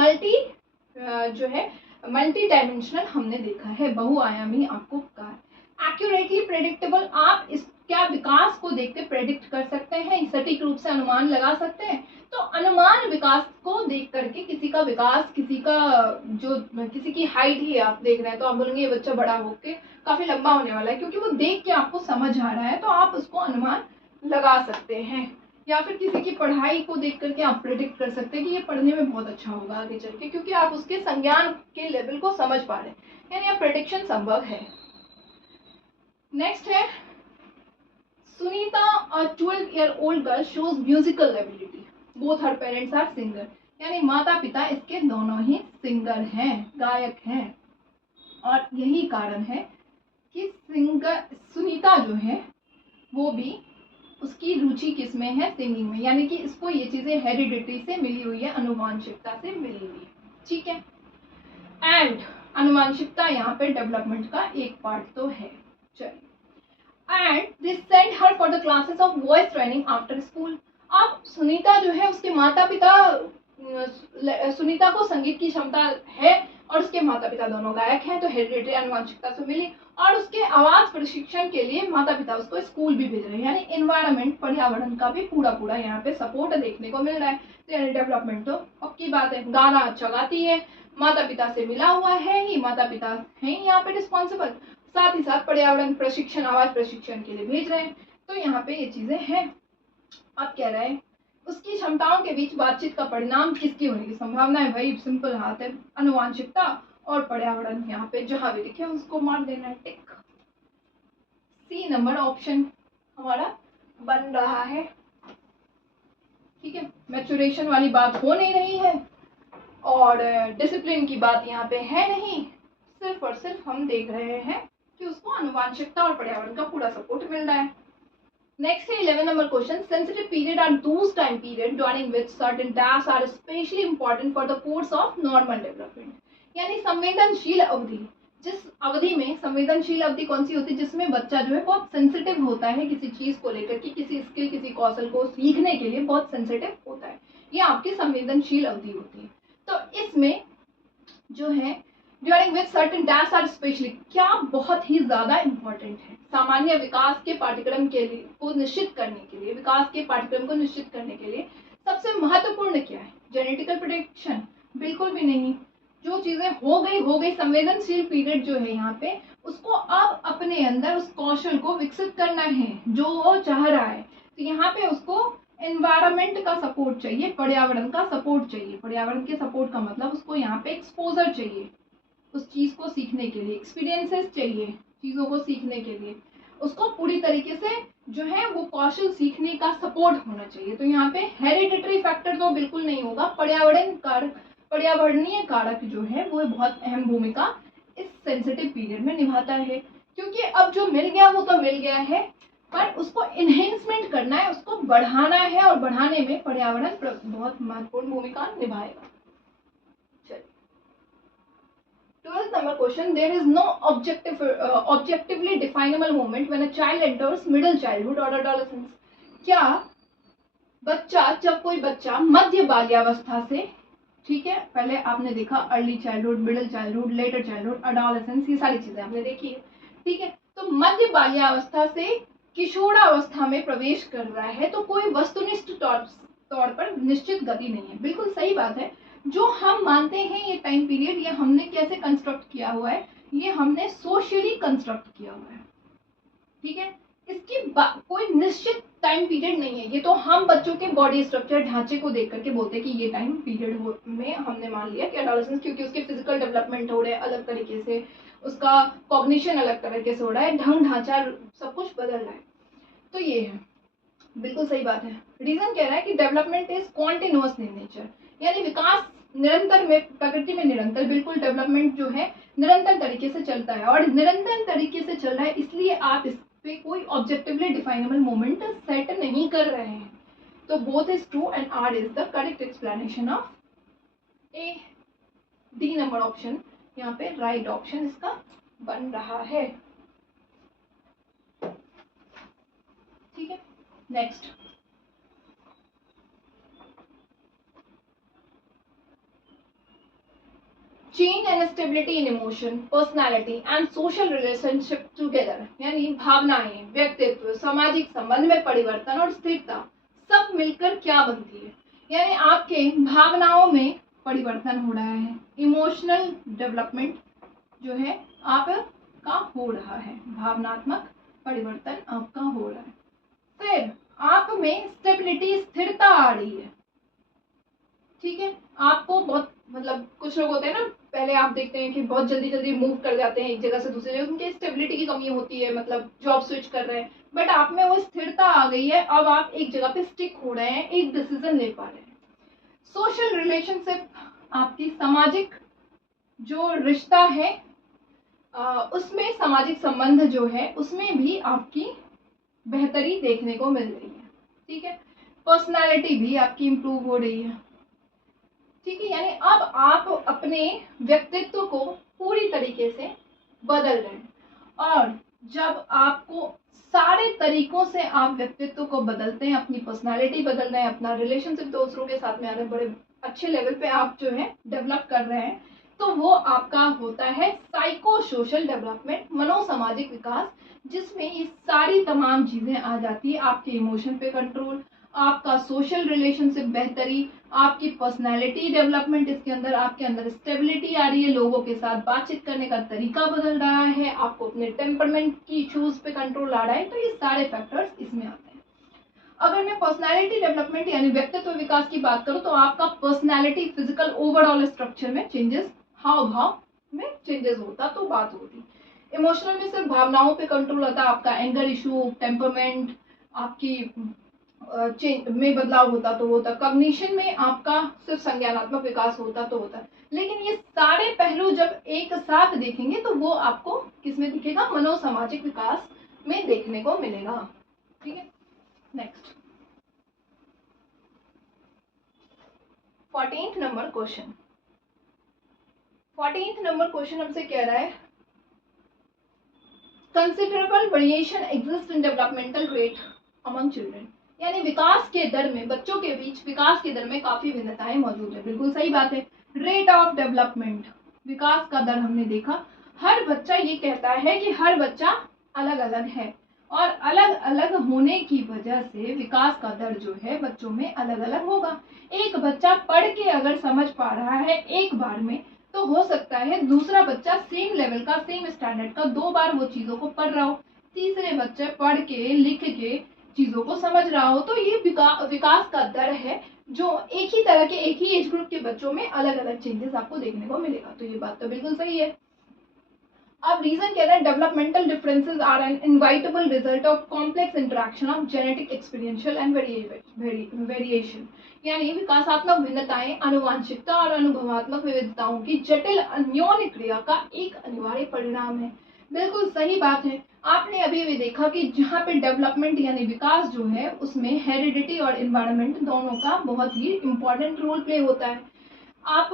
जो है मल्टी डायमेंशनल हमने देखा है, बहुआयामी आपको कहा। एक्यूरेटली प्रेडिक्टेबल, आप इस क्या विकास को देखते प्रेडिक्ट कर सकते हैं, सटीक रूप से अनुमान लगा सकते हैं? तो अनुमान विकास को देख करके किसी का विकास, किसी की हाइट ही आप देख रहे हैं तो आप बोलेंगे ये बच्चा बड़ा होके काफी लंबा होने वाला है, क्योंकि वो देख के आपको समझ आ रहा है, तो आप उसको अनुमान लगा सकते हैं। या फिर किसी की पढ़ाई को देख करके आप प्रेडिक्ट कर सकते हैं कि ये पढ़ने में बहुत अच्छा होगा आगे चल के, क्योंकि आप उसके संज्ञान के लेवल को समझ पा रहे हैं, यानी आप प्रेडिक्शन संभव है। नेक्स्ट है Sunita, a 12-year-old girl shows musical ability. Both her parents are singer. यानी माता पिता इसके दोनों ही सिंगर हैं, गायक हैं, और यही कारण है कि सुनीता जो है वो भी, उसकी रुचि किसमें है? सिंगिंग में, यानी कि इसको ये चीजें हेरिडिटी से मिली हुई है, अनुवांशिकता से मिली हुई है, ठीक है। एंड अनुवांशिकता यहाँ पे डेवलपमेंट का एक पार्ट तो है। चलिए, and they sent her for the classes of voice training after school. अब सुनीता जो है, उसके माता पिता, सुनीता को संगीत की क्षमता है और उसके माता पिता दोनों गायक हैं, तो हेरिडिटरी अनुवांशिकता से मिली, और उसके आवाज प्रशिक्षण के लिए माता पिता उसको स्कूल भी भेज रहे हैं, यानी एनवायरनमेंट, पर्यावरण का भी पूरा यहाँ पे सपोर्ट देखने को मिल रहा है। तो यानी डेवलपमेंट तो पक्की बात है। गाना अच्छा गाती है, माता पिता से मिला हुआ है ही, माता पिता हैं यहाँ पे रिस्पॉन्सिबल, साथ ही साथ पर्यावरण प्रशिक्षण, आवाज प्रशिक्षण के लिए भेज रहे हैं, तो यहाँ पे ये चीजें हैं। अब कह रहे हैं उसकी क्षमताओं के बीच बातचीत का परिणाम किसकी होने की संभावना है? भाई सिंपल हाथ है, अनुवांशिकता और पर्यावरण, यहाँ पे जहां भी लिखे उसको मार देना है टिक। सी नंबर ऑप्शन हमारा बन रहा है, ठीक है। मैच्योरेशन वाली बात हो नहीं रही है और डिसिप्लिन की बात यहाँ पे है नहीं, सिर्फ और सिर्फ हम देख रहे हैं कि उसको अनुवांशिकता और पर्यावरण का पूरा सपोर्ट मिल रहा है। नेक्स्ट है 11 number question, sensitive period are those time period during which certain tasks are specially important for the course of normal development. यानी संवेदनशील अवधि, जिस अवधि में, संवेदनशील अवधि कौन सी होती है? जिसमें बच्चा जो है बहुत सेंसिटिव होता है किसी चीज को लेकर के, किसी स्किल, किसी कौशल को सीखने के लिए बहुत सेंसिटिव होता है, ये आपकी संवेदनशील अवधि होती है। तो इसमें जो है during which certain tasks are specially, क्या बहुत ही ज्यादा इंपॉर्टेंट है सामान्य विकास के पाठ्यक्रम के लिए को निश्चित करने के लिए, विकास के पाठ्यक्रम को निश्चित करने के लिए सबसे महत्वपूर्ण क्या है? Genetical prediction? बिल्कुल भी नहीं। जो चीजें हो गई, संवेदनशील पीरियड जो है यहाँ पे, उसको अब अपने अंदर उस कौशल को विकसित करना है जो वो चाह रहा है, तो यहाँ पे उसको एनवायरनमेंट का सपोर्ट चाहिए, पर्यावरण का सपोर्ट चाहिए। पर्यावरण के सपोर्ट का मतलब उसको यहाँ पे एक्सपोजर चाहिए उस चीज को सीखने के लिए, एक्सपीरियंसेस चाहिए चीजों को सीखने के लिए, उसको पूरी तरीके से जो है वो कौशल सीखने का सपोर्ट होना चाहिए। तो यहाँ पे हेरिडिटरी फैक्टर तो बिल्कुल नहीं होगा, पर्यावरणीय कारक जो है वो बहुत अहम भूमिका इस सेंसिटिव पीरियड में निभाता है, क्योंकि अब जो मिल गया वो तो मिल गया है, पर उसको इन्हेंसमेंट करना है, उसको बढ़ाना है, और बढ़ाने में पर्यावरण बहुत महत्वपूर्ण भूमिका निभाएगा। 12th number question, there is no objectively definable moment when a child enters middle childhood or adolescence. क्या बच्चा, जब कोई बच्चा मध्य बाल्यावस्था से, ठीक है, पहले आपने देखा early childhood, middle childhood, letter childhood, adolescence, ये सारी चीजें आपने देखी है, ठीक है। तो मध्य बाल्यावस्था से किशोरावस्था में प्रवेश कर रहा है, तो कोई वस्तुनिष्ठ तौर पर निश्चित गति नहीं है, बिल्कुल सही बात है। जो हम मानते हैं ये टाइम पीरियड, ये हमने कैसे कंस्ट्रक्ट किया हुआ है? ये हमने सोशली कंस्ट्रक्ट किया हुआ है, ठीक है। इसकी कोई निश्चित टाइम पीरियड नहीं है, ये तो हम बच्चों के बॉडी स्ट्रक्चर, ढांचे को देख करके बोलते हैं कि ये टाइम पीरियड में हमने मान लिया कि एडोलेसेंस, क्योंकि उसके फिजिकल डेवलपमेंट हो रहे हैं अलग तरीके से, उसका कॉग्निशन अलग तरीके से हो रहा है, ढंग ढांचा सब कुछ बदल रहा है, तो ये है, बिल्कुल सही बात है। रीजन कह रहा है कि development is continuous in nature, यानी विकास निरंतर में, प्रकृति में निरंतर बिल्कुल डेवलपमेंट जो है निरंतर तरीके से चलता है, और निरंतर तरीके से चल रहा है इसलिए आप इस पे कोई ऑब्जेक्टिवली डिफाइनेबल मोमेंट सेट नहीं कर रहे हैं। तो both is true and R is the correct explanation of A. D number option यहाँ पे राइट ऑप्शन इसका बन रहा है। ठीक है, next. Change and stability in emotion, personality and social relationship together, यानी भावनाएं, व्यक्तित्व, सामाजिक संबंध में परिवर्तन और स्थिरता सब मिलकर क्या बनती है। यानी आपके भावनाओं में परिवर्तन हो रहा है, इमोशनल डेवलपमेंट जो है आपका हो रहा है, भावनात्मक परिवर्तन आपका हो रहा है। फिर आप में स्टेबिलिटी, स्थिरता आ रही है। ठीक है, आपको बहुत, मतलब कुछ लोग होते हैं ना, पहले आप देखते हैं कि बहुत जल्दी जल्दी मूव कर जाते हैं एक जगह से दूसरी जगह, उनके स्टेबिलिटी की कमी होती है, मतलब जॉब स्विच कर रहे हैं, बट आप में वो स्थिरता आ गई है, अब आप एक जगह पे स्टिक हो रहे हैं, एक डिसीजन ले पा रहे हैं। सोशल रिलेशनशिप, आपकी सामाजिक जो रिश्ता है उसमें, सामाजिक संबंध जो है उसमें भी आपकी बेहतरी देखने को मिल रही है। ठीक है, पर्सनालिटी भी आपकी इम्प्रूव हो रही है। ठीक है, यानी अब आप अपने व्यक्तित्व को पूरी तरीके से बदल रहे हैं, और जब आपको सारे तरीकों से आप व्यक्तित्व को बदलते हैं, अपनी पर्सनालिटी बदल रहे हैं, अपना रिलेशनशिप दूसरों के साथ में आने बड़े अच्छे लेवल पे आप जो है डेवलप कर रहे हैं, तो वो आपका होता है साइको सोशल डेवलपमेंट, मनोसामाजिक विकास, जिसमें ये सारी तमाम चीजें आ जाती है। आपके इमोशन पे कंट्रोल, आपका सोशल रिलेशनशिप बेहतरी, आपकी पर्सनैलिटी डेवलपमेंट, इसके अंदर आपके अंदर स्टेबिलिटी आ रही है, लोगों के साथ बातचीत करने का तरीका बदल रहा है, आपको अपने टेम्परमेंट की इश्यूज पे कंट्रोल आ रहा है। तो ये सारे फैक्टर्स इसमें आते हैं। अगर मैं पर्सनैलिटी डेवलपमेंट यानी व्यक्तित्व विकास की बात करूं, तो आपका पर्सनैलिटी, फिजिकल ओवरऑल स्ट्रक्चर में चेंजेस, हाव भाव में चेंजेस होता तो बात होती। इमोशनल में सिर्फ भावनाओं पे कंट्रोल होता, आपका एंगर इशू, टेम्परमेंट, आपकी चेंज में बदलाव होता तो होता, कॉग्निशन में आपका सिर्फ संज्ञानात्मक विकास होता तो होता। लेकिन ये सारे पहलू जब एक साथ देखेंगे तो वो आपको किसमें दिखेगा, मनोसामाजिक विकास में देखने को मिलेगा। ठीक है, next 14th number question. 14th number question हमसे कह रहा है, considerable variation exist in developmental rate among children, यानी विकास के दर में, बच्चों के बीच विकास के दर में काफी भिन्नताएं मौजूद है। बिल्कुल सही बात है। रेट ऑफ डेवलपमेंट, विकास का दर हमने देखा, हर बच्चा, ये कहता है कि हर बच्चा अलग अलग है, और अलग अलग होने की वजह से विकास का दर जो है बच्चों में अलग अलग होगा। एक बच्चा पढ़ के अगर समझ पा रहा है एक बार में, तो हो सकता है दूसरा बच्चा सेम लेवल का, सेम स्टैंडर्ड का 2 बार वो चीजों को पढ़ रहा हो, तीसरे बच्चे पढ़ के लिख के चीजों को समझ रहा हो। तो ये विकास का दर है, जो एक ही तरह के, एक ही एज ग्रुप के बच्चों में अलग अलग चेंजेस आपको देखने को मिलेगा। तो ये बात तो बिल्कुल सही है। अब रीजन कह रहे हैं, developmental differences are an inevitable result of complex interaction of genetic, experiential and variation, यानी विकासात्मक भिन्नताएं आनुवांशिकता और अनुभवात्मक विविधताओं की जटिल अन्योन्य क्रिया का एक अनिवार्य परिणाम है। बिल्कुल सही बात है। आपने अभी भी देखा कि जहाँ पे डेवलपमेंट यानी विकास जो है उसमें हेरिडिटी और एनवायरनमेंट दोनों का बहुत ही इंपॉर्टेंट रोल प्ले होता है। आप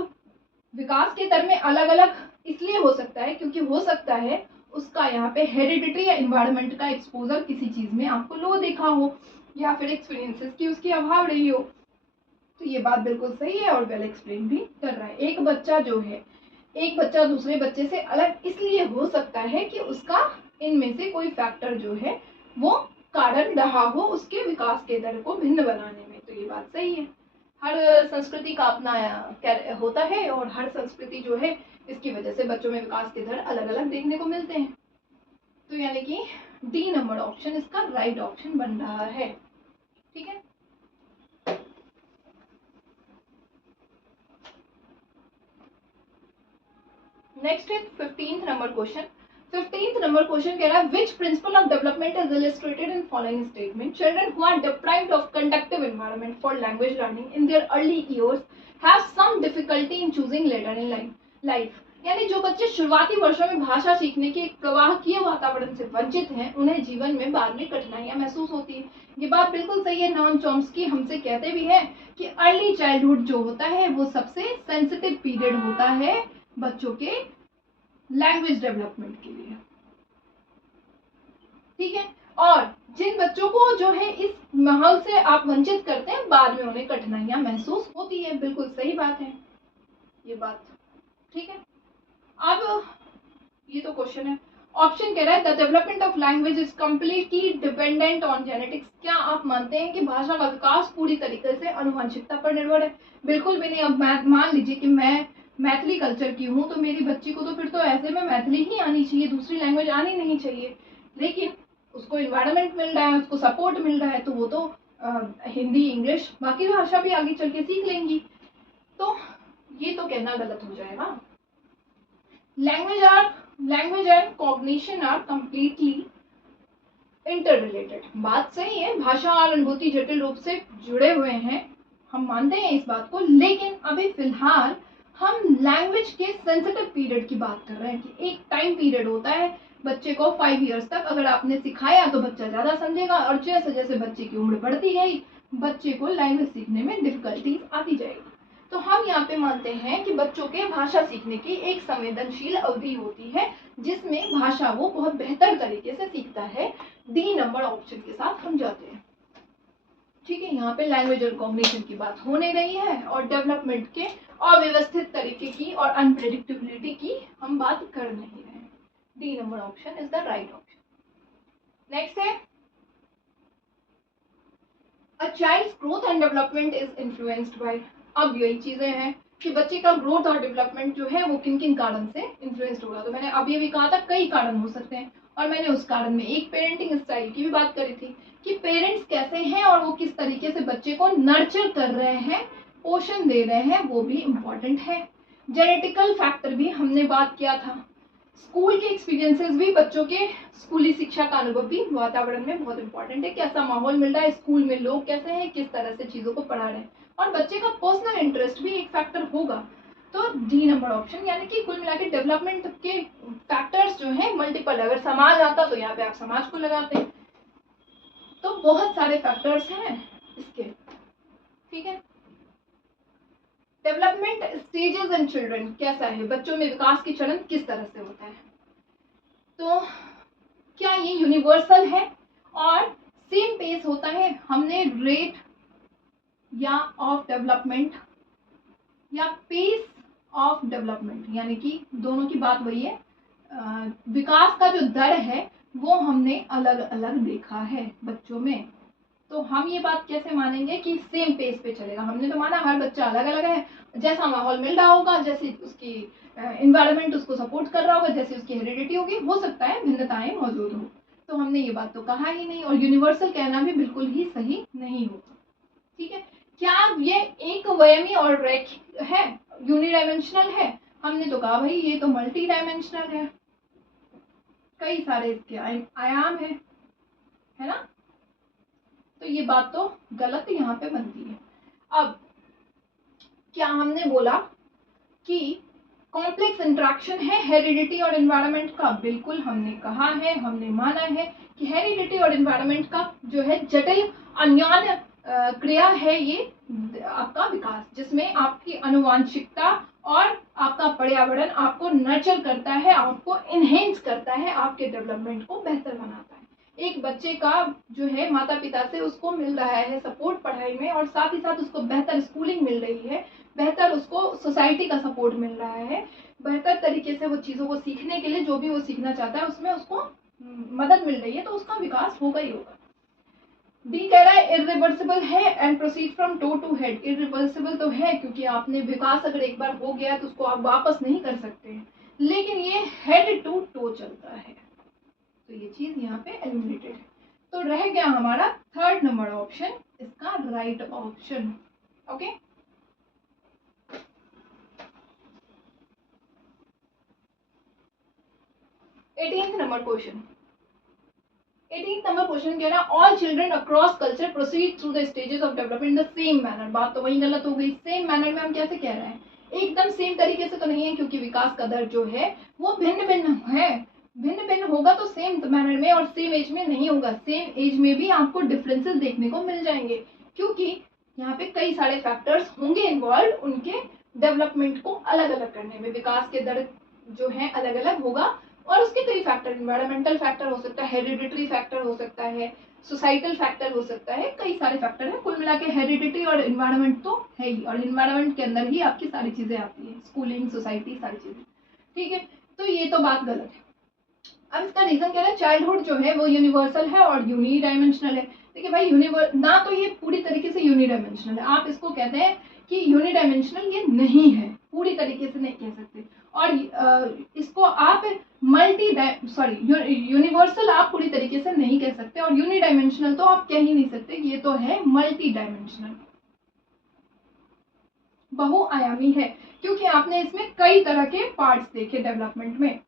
विकास के दर में अलग अलग इसलिए हो सकता है क्योंकि हो सकता है उसका यहाँ पे हेरिडिटी या एनवायरनमेंट का एक्सपोजर किसी चीज में आपको लो देखा हो, या फिर एक्सपीरियंसेस की उसकी अभाव रही हो। तो ये बात बिल्कुल सही है और वेल एक्सप्लेन भी कर रहा है। एक बच्चा जो है, एक बच्चा दूसरे बच्चे से अलग इसलिए हो सकता है कि उसका इनमें से कोई फैक्टर जो है वो कारण रहा हो उसके विकास के दर को भिन्न बनाने में। तो ये बात सही है। हर संस्कृति का अपना होता है, और हर संस्कृति जो है इसकी वजह से बच्चों में विकास के दर अलग अलग देखने को मिलते हैं। तो यानी कि डी नंबर ऑप्शन इसका राइट ऑप्शन बन रहा है। ठीक है, नेक्स्ट है 15th number question. 15th number question कह रहा है which principle of development is illustrated in following statement children who are deprived of conductive environment for language learning in their early years have some difficulty in choosing later in life. यानी जो बच्चे शुरुआती वर्षों में भाषा सीखने के एक प्रवाहकीय वातावरण से वंचित हैं उन्हें जीवन में बाद में कठिनाइयां महसूस होती है। ये बात बिल्कुल सही है। नॉम चॉम्स्की हमसे कहते भी हैं कि अर्ली चाइल्डहुड जो होता है वो सबसे सेंसिटिव पीरियड होता है बच्चों के लैंग्वेज डेवलपमेंट के लिए। ठीक है, और जिन बच्चों को जो है इस माहौल से आप वंचित करते हैं बाद में उन्हें कठिनाइयां महसूस होती है। बिल्कुल सही बात है ये बात। ठीक है, अब ये तो क्वेश्चन है। ऑप्शन कह रहा है the development of language is completely dependent on genetics. क्या आप मानते हैं कि भाषा का विकास पूरी तरीके से आनुवंशिकता पर निर्भर है? बिल्कुल भी नहीं। अब मान लीजिए कि मैं मैथिली कल्चर की हूँ तो मेरी बच्ची को तो फिर तो ऐसे में मैथिली ही आनी चाहिए, दूसरी लैंग्वेज आनी नहीं चाहिए। लेकिन उसको इन्वायरमेंट मिल रहा है, उसको सपोर्ट मिल रहा है, तो वो तो हिंदी, इंग्लिश, बाकी भाषा भी आगे चल के सीख लेंगी। तो ये तो कहना गलत हो जाएगा। Language and cognition are completely interrelated. बात सही है, भाषा और अनुभूति जटिल रूप से जुड़े हुए हैं, हम मानते हैं इस बात को। लेकिन अभी फिलहाल हम लैंग्वेज के सेंसिटिव पीरियड की बात कर रहे हैं कि एक टाइम पीरियड होता है बच्चे को 5 इयर्स तक अगर आपने सिखाया तो बच्चा ज्यादा समझेगा, और जैसे जैसे बच्चे की उम्र बढ़ती गई बच्चे को लैंग्वेज सीखने में डिफिकल्टीज आती जाएगी। तो हम यहाँ पे मानते हैं कि बच्चों के भाषा सीखने की एक संवेदनशील अवधि होती है जिसमें भाषा वो बहुत बेहतर तरीके से सीखता है। डी नंबर ऑप्शन के साथ हम जाते हैं। ठीक है, यहाँ पे लैंग्वेज और कॉग्निशन की बात होने रही है और डेवलपमेंट के अव्यवस्थित तरीके की और अनप्रेडिक्टेबिलिटी की हम बात कर नहीं रहे हैं। D number option is the right option. Next है a child's growth and development is influenced by. अब यही चीजें हैं कि बच्चे का ग्रोथ और डेवलपमेंट जो है वो किन किन कारण से इन्फ्लुएंस्ड होगा। तो मैंने अभी अभी कहा था कई कारण हो सकते हैं, और मैंने उस कारण में एक पेरेंटिंग स्टाइल की भी बात करी थी कि पेरेंट्स कैसे हैं और वो किस तरीके से बच्चे को नर्चर कर रहे हैं, पोषण दे रहे हैं, वो भी इम्पोर्टेंट है। जेनेटिकल फैक्टर भी हमने बात किया था। स्कूल के एक्सपीरियंसेस भी बच्चों के स्कूली शिक्षा का अनुभव भी वातावरण में बहुत इंपॉर्टेंट है। कैसा माहौल मिल रहा है स्कूल में, लोग कैसे हैं, किस तरह से चीजों को पढ़ा रहे हैं, और बच्चे का पर्सनल इंटरेस्ट भी एक फैक्टर होगा। तो डी नंबर ऑप्शन, यानी कि कुल मिला के डेवलपमेंट के फैक्टर्स जो है मल्टीपल। अगर समाज आता तो यहाँ पे आप समाज को लगाते हैं। तो बहुत सारे फैक्टर्स हैं इसके। ठीक है, डेवलपमेंट स्टेजेस इन चिल्ड्रन कैसा है, बच्चों में विकास की चरण किस तरह से होता है? तो क्या ये यूनिवर्सल है और सेम पेस होता है? हमने रेट या ऑफ डेवलपमेंट या पेस ऑफ डेवलपमेंट, यानी कि दोनों की बात वही है। विकास का जो दर है वो हमने अलग अलग देखा है बच्चों में। तो हम ये बात कैसे मानेंगे कि सेम पेस पे चलेगा? हमने तो माना हर बच्चा अलग अलग है, जैसा माहौल मिल रहा होगा, जैसी उसकी इन्वायरमेंट उसको सपोर्ट कर रहा होगा, जैसी उसकी हेरिडिटी होगी, हो सकता है भिन्नताएं मौजूद हो। तो हमने ये बात तो कहा ही नहीं, और यूनिवर्सल कहना भी बिल्कुल ही सही नहीं होगा। ठीक है, क्या ये एक वयमी और रैखिक है, यूनिडायमेंशनल है? हमने तो कहा भाई ये तो मल्टी डायमेंशनल है, कई सारे इसके आयाम है ना? तो ये बात तो गलत यहाँ पे बनती है। अब क्या हमने बोला कि कॉम्प्लेक्स इंटरेक्शन है हेरिडिटी और एनवायरनमेंट का? बिल्कुल हमने कहा है, हमने माना है कि हेरिडिटी और एनवायरनमेंट का जो है जटिल अन्योन्य क्रिया है ये आपका विकास, जिसमें आपकी आनुवांशिकता और आपका पर्यावरण आपको नर्चर करता है, आपको इनहेंस करता है, आपके डेवलपमेंट को बेहतर बनाता है। एक बच्चे का जो है माता पिता से उसको मिल रहा है सपोर्ट पढ़ाई में, और साथ ही साथ उसको बेहतर स्कूलिंग मिल रही है, बेहतर उसको सोसाइटी का सपोर्ट मिल रहा है, बेहतर तरीके से वो चीज़ों को सीखने के लिए जो भी वो सीखना चाहता है उसमें उसको मदद मिल रही है, तो उसका विकास होगा ही होगा। डी कह रहा है इरिवर्सिबल है and proceed from toe to head. Irreversible तो है क्योंकि आपने विकास अगर एक बार हो गया तो उसको आप वापस नहीं कर सकते हैं, लेकिन ये हेड टू टो चलता है, तो ये चीज यहाँ पे एलिमिनेटेड है। तो रह गया हमारा थर्ड नंबर ऑप्शन इसका right option. Okay, 18th number question 18th number question कह रहा है all children across culture proceed through the stages of development in the same manner. बात तो वही गलत हो गई। सेम मैनर में हम कैसे कह रहे हैं? एकदम सेम तरीके से तो नहीं है, क्योंकि विकास का दर जो है वो भिन्न भिन्न है। भिन्न भिन्न होगा तो सेम मैनर में और सेम एज में नहीं होगा। सेम एज में भी आपको डिफरेंसेस देखने को मिल जाएंगे, क्योंकि यहाँ पे कई सारे फैक्टर्स होंगे इन्वॉल्व उनके डेवलपमेंट को अलग अलग करने में। विकास के दर जो है अलग अलग होगा और उसके कई फैक्टर, इन्वायरमेंटल फैक्टर हो सकता है, हेरिडिटरी फैक्टर हो सकता है, सोसाइटल फैक्टर हो सकता है, कई सारे फैक्टर हैं। कुल मिला के हेरिडिटरी और इन्वायरमेंट तो है ही, और इन्वायरमेंट के अंदर ही आपकी सारी चीजें आती है, स्कूलिंग, सोसाइटी, सारी चीजें। ठीक है, तो ये तो बात गलत है। अब इसका रीजन क्या है? चाइल्डहुड जो है वो यूनिवर्सल है और यूनी डायमेंशनल है। देखिए भाई, ना तो ये पूरी तरीके से यूनी डायमेंशनल है, आप इसको कहते हैं कि यूनी डायमेंशनल ये नहीं है, पूरी तरीके से नहीं कह सकते। और इसको आप यूनिवर्सल आप पूरी तरीके से नहीं कह सकते, और यूनी डायमेंशनल तो आप कह ही नहीं सकते, ये तो है मल्टी डायमेंशनल, बहुआयामी है, क्योंकि आपने इसमें कई तरह के पार्ट्स देखे डेवलपमेंट में,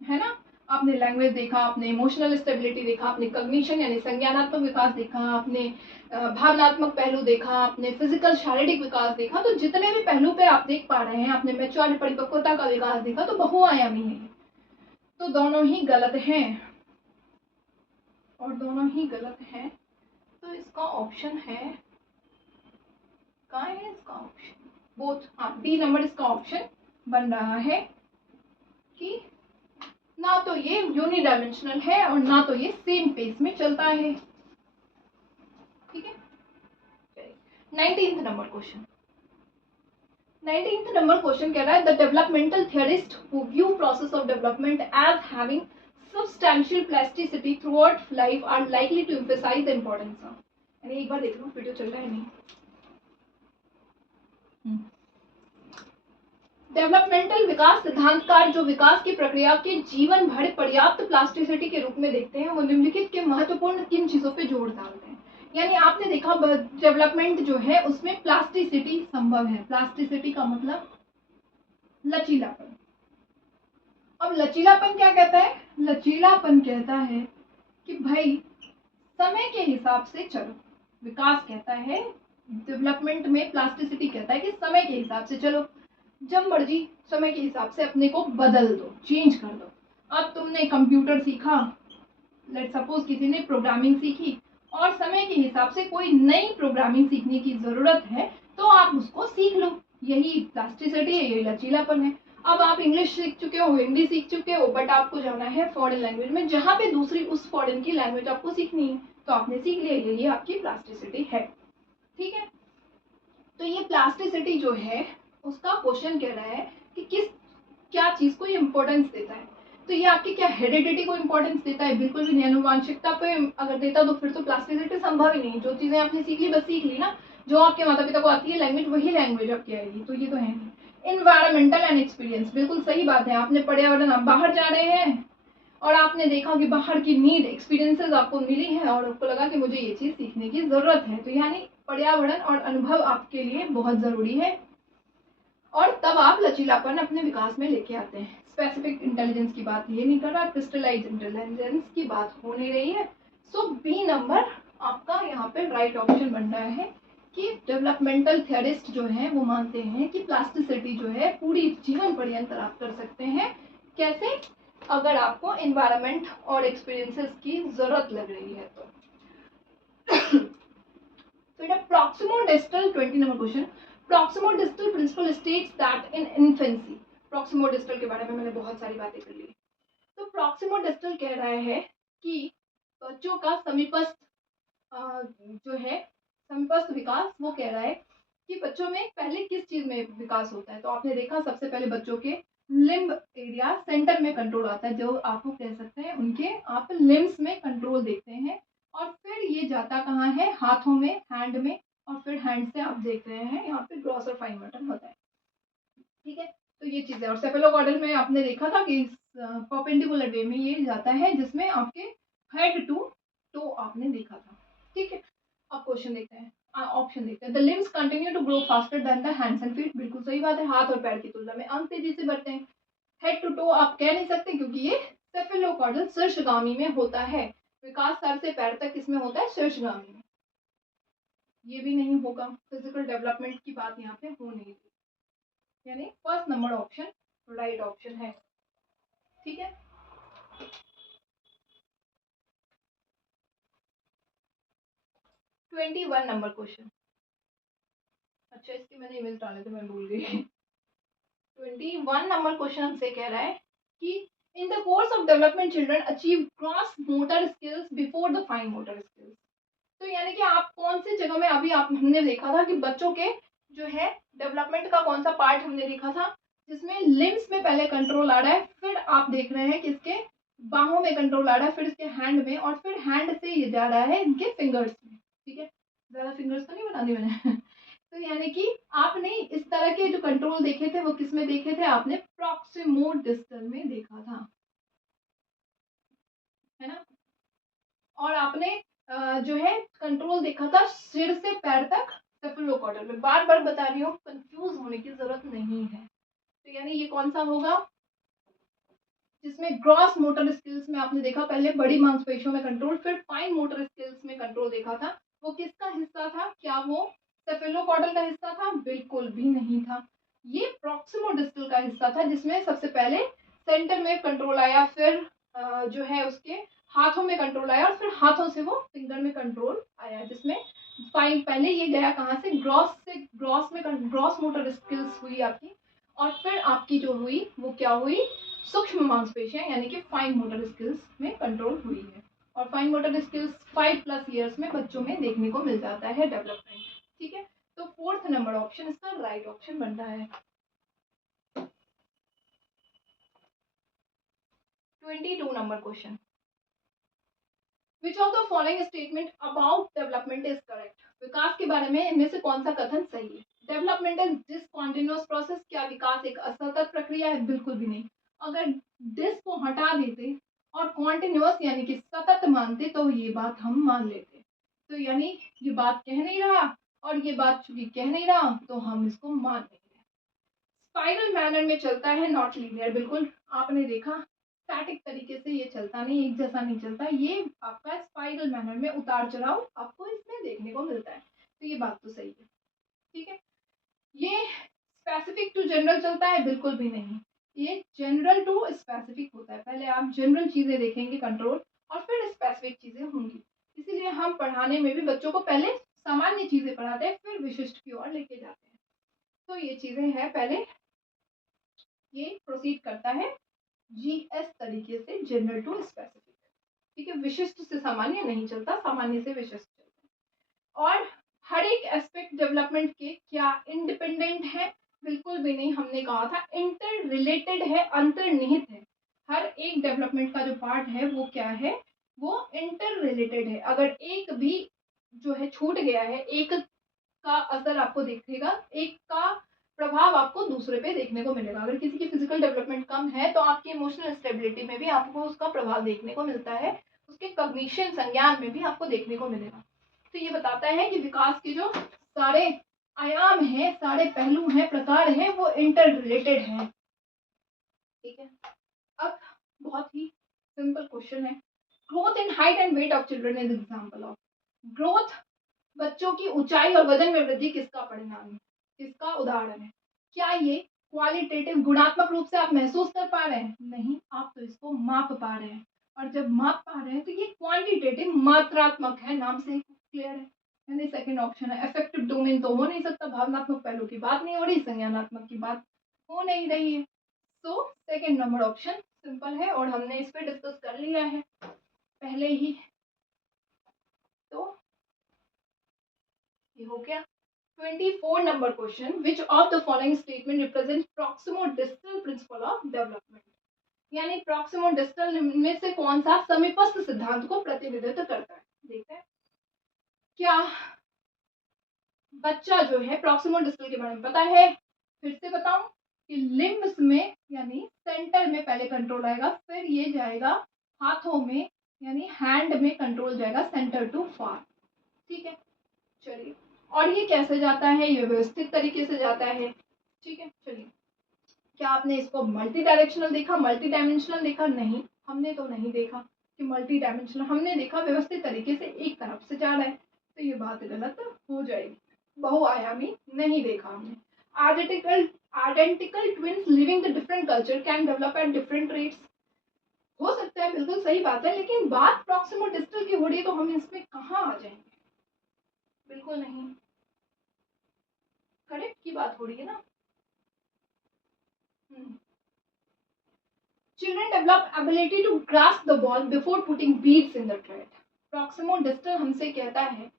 है ना। आपने लैंग्वेज देखा, आपने इमोशनल स्टेबिलिटी देखा, आपने कॉग्निशन यानी संज्ञानात्मक विकास देखा, आपने भावनात्मक पहलू देखा, आपने फिजिकल शारीरिक विकास देखा। तो जितने भी पहलू पे आप देख पा रहे हैं, आपने मैच्योर परिपक्वता का विकास देखा, तो बहुआयामी है। तो दोनों ही गलत हैं, और दोनों ही गलत हैं। तो इसका ऑप्शन है, कहाँ है इसका ऑप्शन? बोथ। हाँ, डी नंबर इसका ऑप्शन बन रहा है कि ना तो ये यूनी डायमेंशनल है और ना तो ये सेम पेस में चलता है। ठीक है, 19th number question 19th number question कह रहा है the developmental theorist who view process of development as having substantial plasticity throughout life are likely to emphasize the importance of। यानी एक बार देख लो वीडियो चल रहा है नहीं। डेवलपमेंटल विकास सिद्धांतकार जो विकास की प्रक्रिया के जीवन भर पर्याप्त प्लास्टिसिटी के रूप में देखते हैं, वो निम्नलिखित के महत्वपूर्ण किन चीजों पे जोर डालते हैं। यानी आपने देखा डेवलपमेंट जो है उसमें प्लास्टिसिटी संभव है। प्लास्टिसिटी का मतलब लचीलापन। अब लचीलापन क्या कहता है? लचीलापन कहता है कि भाई समय के हिसाब से चलो। विकास कहता है, डेवलपमेंट में प्लास्टिसिटी कहता है कि समय के हिसाब से चलो, जब मर्जी समय के हिसाब से अपने को बदल दो, चेंज कर दो। अब तुमने कंप्यूटर सीखा, लेट सपोज किसी ने प्रोग्रामिंग सीखी, और समय के हिसाब से कोई नई प्रोग्रामिंग सीखने की जरूरत है, तो आप उसको सीख लो। यही प्लास्टिसिटी है, यही लचीलापन है। अब आप इंग्लिश सीख चुके हो, हिंदी सीख चुके हो, बट आपको जाना है फॉरेन लैंग्वेज में, जहाँ पे दूसरी उस फॉरेन की लैंग्वेज आपको सीखनी है, तो आपने सीख लिया, यही आपकी प्लास्टिसिटी है। ठीक है, तो ये प्लास्टिसिटी जो है उसका क्वेश्चन कह रहा है कि क्या चीज को ये इंपॉर्टेंस देता है। तो ये आपकी क्या हेरिडिटी को इंपॉर्टेंस देता है? बिल्कुल भी नहीं। आनुवांशिकता पे अगर देता तो फिर तो प्लास्टिसिटी संभव ही नहीं। जो चीजें आपने सीख ली बस सीख ली ना, जो आपके माता पिता को आती है लैंग्वेज, वही लैंग्वेज आपकी आएगी, तो ये तो है नहीं। इन्वायरमेंटल एंड एक्सपीरियंस, बिल्कुल सही बात है। आपने पर्यावरण, आप बाहर जा रहे हैं और आपने देखा कि बाहर की नीड, एक्सपीरियंसेस आपको मिली है और आपको लगा कि मुझे ये चीज सीखने की जरूरत है, तो यानी पर्यावरण और अनुभव आपके लिए बहुत जरूरी है, और तब आप लचीलापन अपने विकास में लेके आते हैं। स्पेसिफिक इंटेलिजेंस की बात ये नहीं कर रहा, क्रिस्टलाइज इंटेलिजेंस की बात हो नहीं रही है। सो बी नंबर आपका यहाँ पे राइट ऑप्शन बन रहा है कि डेवलपमेंटल थियरिस्ट जो है वो मानते हैं कि प्लास्टिसिटी जो है पूरी जीवन पर्यंत आप कर सकते हैं। कैसे? अगर आपको एनवायरनमेंट और एक्सपीरियंसेस की जरूरत लग रही है तो। Proximodistal 20 number question, proximodistal principle states that in infancy. Proximodistal के बारे में मैंने बहुत सारी बातें कर ली। तो प्रॉक्सिमोडिस्टल कह रहा है कि बच्चों का समीपस्थ जो है समीपस्थ विकास, वो कह रहा है कि बच्चों में पहले किस चीज में विकास होता है। तो आपने देखा सबसे पहले बच्चों के लिम्ब एरिया सेंटर में कंट्रोल आता है, जो आपको कह सकते हैं उनके आप लिम्स में कंट्रोल देखते हैं, और फिर ये जाता कहाँ है? हाथों में, हैंड में, और फिर हैंड से आप देख रहे हैं यहाँ पे ग्रॉस और फाइन मोटर होता है। ठीक है, तो ये चीजें। और सेफेलोकॉर्डल में आपने देखा था कि परपेंडिकुलर वे में ये जाता है, जिसमें आपके हेड टू टो आपने देखा था। ठीक है, अब क्वेश्चन देखते हैं, ऑप्शन देखते हैं। The limbs continue to grow faster than the hands and feet. बिल्कुल सही बात है, हाथ और पैर की तुलना में अंग तेजी से बढ़ते हैं। हेड टू टो आप कह नहीं सकते क्योंकि ये सेफेलोकॉर्डल शीर्षगामी में होता है। विकास सर से पैर तक किसमें होता है? शीर्षगामी में। ये भी नहीं होगा, फिजिकल डेवलपमेंट की बात यहाँ पे हो नहीं रही, यानी first number option right option है। ठीक है, 21 नंबर क्वेश्चन। अच्छा, इसकी मैंने इमेज डाले थे, मैं भूल गई। 21 नंबर क्वेश्चन हमसे कह रहा है कि in the course of development children achieve gross motor skills before the fine motor skills. तो यानी कि आप कौन सी जगह में, अभी आप हमने देखा था कि बच्चों के जो है डेवलपमेंट का कौन सा पार्ट हमने देखा था जिसमें लिम्स में पहले कंट्रोल आ रहा है, फिर आप देख रहे हैं कि इसके बाहों में कंट्रोल आ रहा है, फिर इसके हैंड में, और फिर हैंड से ये जा रहा है इनके फिंगर्स में। ठीक है, ज्यादा फिंगर्स तो नहीं बना दी मैंने। तो यानी कि आपने इस तरह के जो कंट्रोल देखे थे वो किस में देखे थे? आपने प्रॉक्सिमो डिस्टल में देखा था, है ना। और आपने जो है कंट्रोल देखा था सिर से पैर तक सेफेलोकॉर्डल में। बार बार बता रही हूँ, कंफ्यूज होने की जरूरत नहीं है। तो यानी ये कौन सा होगा जिसमें ग्रॉस मोटर स्किल्स में आपने देखा पहले बड़ी मांसपेशियों में कंट्रोल, फिर फाइन मोटर स्किल्स में कंट्रोल देखा था, वो किसका हिस्सा था? क्या वो सेफेलोकॉर्डल का हिस्सा था? बिल्कुल भी नहीं था। ये प्रॉक्सिमोडिस्टल का हिस्सा था, जिसमें सबसे पहले सेंटर में कंट्रोल आया, फिर जो है उसके हाथों में कंट्रोल आया, और फिर हाथों से वो फिंगर में कंट्रोल आया, जिसमें फाइन पहले ये गया कहाँ से? ग्रॉस में ग्रॉस मोटर स्किल्स हुई आपकी, और फिर आपकी जो हुई वो क्या हुई? सूक्ष्म मांसपेशियां, यानी कि फाइन मोटर स्किल्स में कंट्रोल हुई है। और फाइन मोटर स्किल्स 5+ ईयर्स में बच्चों में देखने को मिल जाता है डेवलपमेंट। ठीक है, तो फोर्थ नंबर ऑप्शन इसका राइट ऑप्शन बन रहा है। 22 number question. Which of the following statement about development is correct? विकास के बारे में इनमें से कौन सा कथन सही है? Development is discontinuous process. क्या विकास एक असतत प्रक्रिया है? बिल्कुल भी नहीं। अगर डिस को हटा देते और कॉन्टिन्यूअस यानी कि सतत मानते तो ये बात हम मान लेते। तो यानी ये बात कह नहीं रहा, और ये बात चूंकि कह नहीं रहा तो हम इसको मान लेंगे। स्पाइरल मैनर में चलता है, नॉट लीनियर। बिल्कुल आपने देखा स्टैटिक तरीके से ये चलता नहीं, एक जैसा नहीं चलता, ये आपका स्पाइरल मैनर में उतार चढ़ाव आपको इसमें देखने को मिलता है। तो ये बात तो सही है। ठीक है, ये स्पेसिफिक टू जनरल चलता है? बिल्कुल भी नहीं, ये जनरल टू स्पेसिफिक होता है। पहले आप जनरल चीजें देखेंगे कंट्रोल, और फिर स्पेसिफिक चीजें होंगी। इसीलिए हम पढ़ाने में भी बच्चों को पहले सामान्य चीजें पढ़ाते हैं, फिर विशिष्ट की ओर लेके जाते हैं। तो ये चीजें हैं, पहले ये प्रोसीड करता है जीएस तरीके से, जनरल टू स्पेसिफिक। ठीक है, विशिष्ट से सामान्य नहीं चलता, सामान्य से विशिष्ट चलता। और हर एक एस्पेक्ट डेवलपमेंट के क्या इंडिपेंडेंट है? बिल्कुल भी नहीं। हमने कहा था इंटर रिलेटेड है, अंतर्निहित है। हर एक डेवलपमेंट का जो पार्ट है वो क्या है? वो इंटर रिलेटेड है। अगर एक भी जो है छूट गया है, एक का असर आपको दिखेगा, एक का प्रभाव आपको दूसरे पे देखने को मिलेगा। अगर किसी की फिजिकल डेवलपमेंट कम है तो आपकी इमोशनल स्टेबिलिटी में भी आपको उसका प्रभाव देखने को मिलता है, उसके कॉग्निशन संज्ञान में भी आपको देखने को मिलेगा। तो ये बताता है कि विकास के जो सारे आयाम हैं, सारे पहलू हैं, प्रकार हैं, वो इंटर रिलेटेड हैं। ठीक है, अब बहुत ही सिंपल क्वेश्चन है। Growth in height and weight of children is example of. Growth, बच्चों की ऊंचाई और वजन में वृद्धि किसका परिणाम है, किसका उदाहरण है? क्या ये क्वालिटेटिव गुणात्मक रूप से आप महसूस कर पा रहे हैं? नहीं, आप तो इसको माप पा रहे हैं। और जब माप पा रहे हैं तो ये क्वांटिटेटिव, मात्रात्मक है, नाम से क्लियर है। यानी सेकंड ऑप्शन है। अफेक्टिव डोमेन तो हो नहीं सकता, भावनात्मक पहलू की बात नहीं हो रही, संज्ञानात्मक की बात हो नहीं रही है। तो सेकंड नंबर ऑप्शन सिंपल है, और हमने इस पर डिस्कस कर लिया है पहले ही। तो ये हो गया 24 number question. Which of the following statement represent proximodistal principle of development? यानी प्रॉक्सिमोडिस्टल में से कौन सा समीपस्थ सिद्धांत को प्रतिनिधित्व करता है? देखते हैं। क्या बच्चा जो है प्रॉक्सिमोडिस्टल के बारे में पता है? फिर से बताऊं कि लिम्ब्स में यानी सेंटर में पहले कंट्रोल आएगा, फिर ये जाएगा हाथों में, यानी हैंड में कंट्रोल जाएगा सेंटर टू फार। ठीक है, चलिए। और ये कैसे जाता है? ये व्यवस्थित तरीके से जाता है। ठीक है, चलिए। क्या आपने इसको मल्टी डायरेक्शनल देखा, मल्टी डायमेंशनल देखा? नहीं, हमने तो नहीं देखा कि मल्टी डायमेंशनल, हमने देखा व्यवस्थित तरीके से एक तरफ से जा रहा है, तो ये बात गलत हो जाएगी। बहुआयामी नहीं देखा हमने। Identical twins living the different culture can develop at different rates, हो सकता है, बिल्कुल सही बात है, लेकिन बात प्रॉक्सिमो डिस्टल की हो रही है तो हम इसमें कहाँ आ जाएंगे? बिल्कुल नहीं, करेक्ट की बात हो रही है ना। Children develop ability to grasp the ball before putting beads in the thread. Proximo distal हमसे कहता है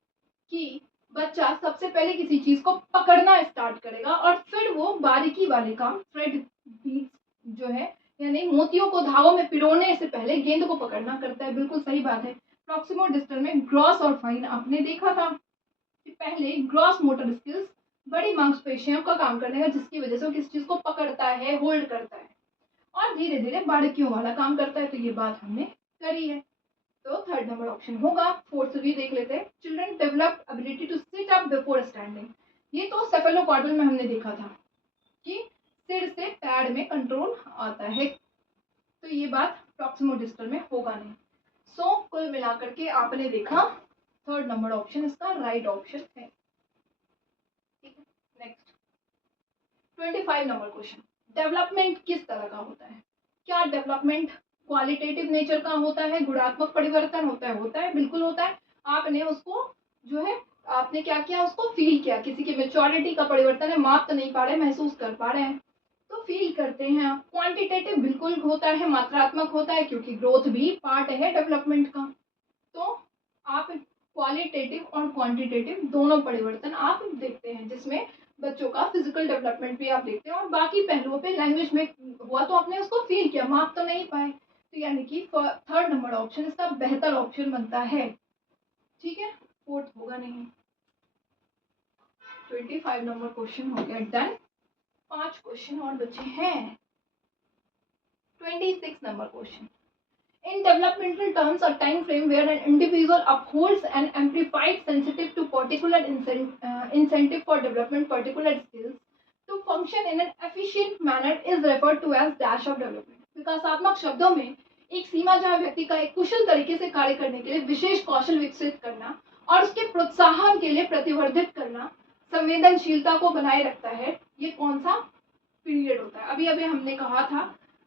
कि बच्चा सबसे पहले किसी चीज को पकड़ना स्टार्ट करेगा और फिर वो बारीकी वाले काम, थ्रेड बीड्स जो है यानी मोतियों को धागों में पिरोने से पहले गेंद को पकड़ना करता है। बिल्कुल सही बात है। प्रॉक्सिमो डिस्टल में ग्रॉस और फाइन आपने देखा था कि पहले ग्रॉस मोटर स्किल्स बड़ी मांसपेशियों का काम करने का, जिसकी वजह से वो किसी चीज को पकड़ता है, होल्ड करता है, और धीरे धीरे बारीकियों वाला काम करता है। तो ये बात हमने करी है, तो थर्ड नंबर ऑप्शन होगा। फोर्थ भी देख लेते हैं। Children develop ability to sit up before standing, ये तो सेफेलोकॉर्डल में हमने देखा था कि सिर से पैड में कंट्रोल आता है, तो ये बात प्रॉक्सिमो डिस्टल में होगा नहीं। सो कुल मिलाकर के आपने देखा थर्ड नंबर ऑप्शन इसका राइट ऑप्शन है। नेक्स्ट 25 नंबर क्वेश्चन, डेवलपमेंट किस तरह का होता है? क्या डेवलपमेंट क्वालिटेटिव नेचर का होता है, गुणात्मक परिवर्तन होता है? होता है, बिल्कुल होता है। आपने उसको जो है आपने क्या किया, उसको फील किया, किसी की मेच्योरिटी का परिवर्तन है, माप तो नहीं पा रहे, महसूस कर पा रहे हैं, तो फील करते हैं आप। क्वांटिटेटिव बिल्कुल होता है, मात्रात्मक होता है, क्योंकि ग्रोथ भी पार्ट है डेवलपमेंट का। तो आप क्वालिटेटिव और क्वांटिटेटिव दोनों परिवर्तन आप देखते हैं, जिसमें बच्चों का फिजिकल डेवलपमेंट भी आप देखते हैं, और बाकी पहलुओं पे लैंग्वेज में हुआ तो आपने उसको फील किया, माप तो नहीं पाए। तो यानी कि थर्ड नंबर ऑप्शन इसका बेहतर ऑप्शन बनता है। ठीक है, फोर्थ होगा नहीं। 25 नंबर क्वेश्चन हो गया डन। 5 क्वेश्चन और बचे हैं। 26 number question, in developmental terms, a time frame where an individual upholds an amplified sensitive to particular incentive for development particular skills to function in an efficient manner is referred to as dash of development. विकासात्मक शब्दों में एक सीमा जहां व्यक्ति का एक कुशल तरीके से कार्य करने के लिए विशेष कौशल विकसित करना और उसके प्रोत्साहन के लिए प्रतिवर्धित करना संवेदनशीलता को बनाए रखता है, ये कौन सा पीरियड होता है? अभी अभी हमने कहा था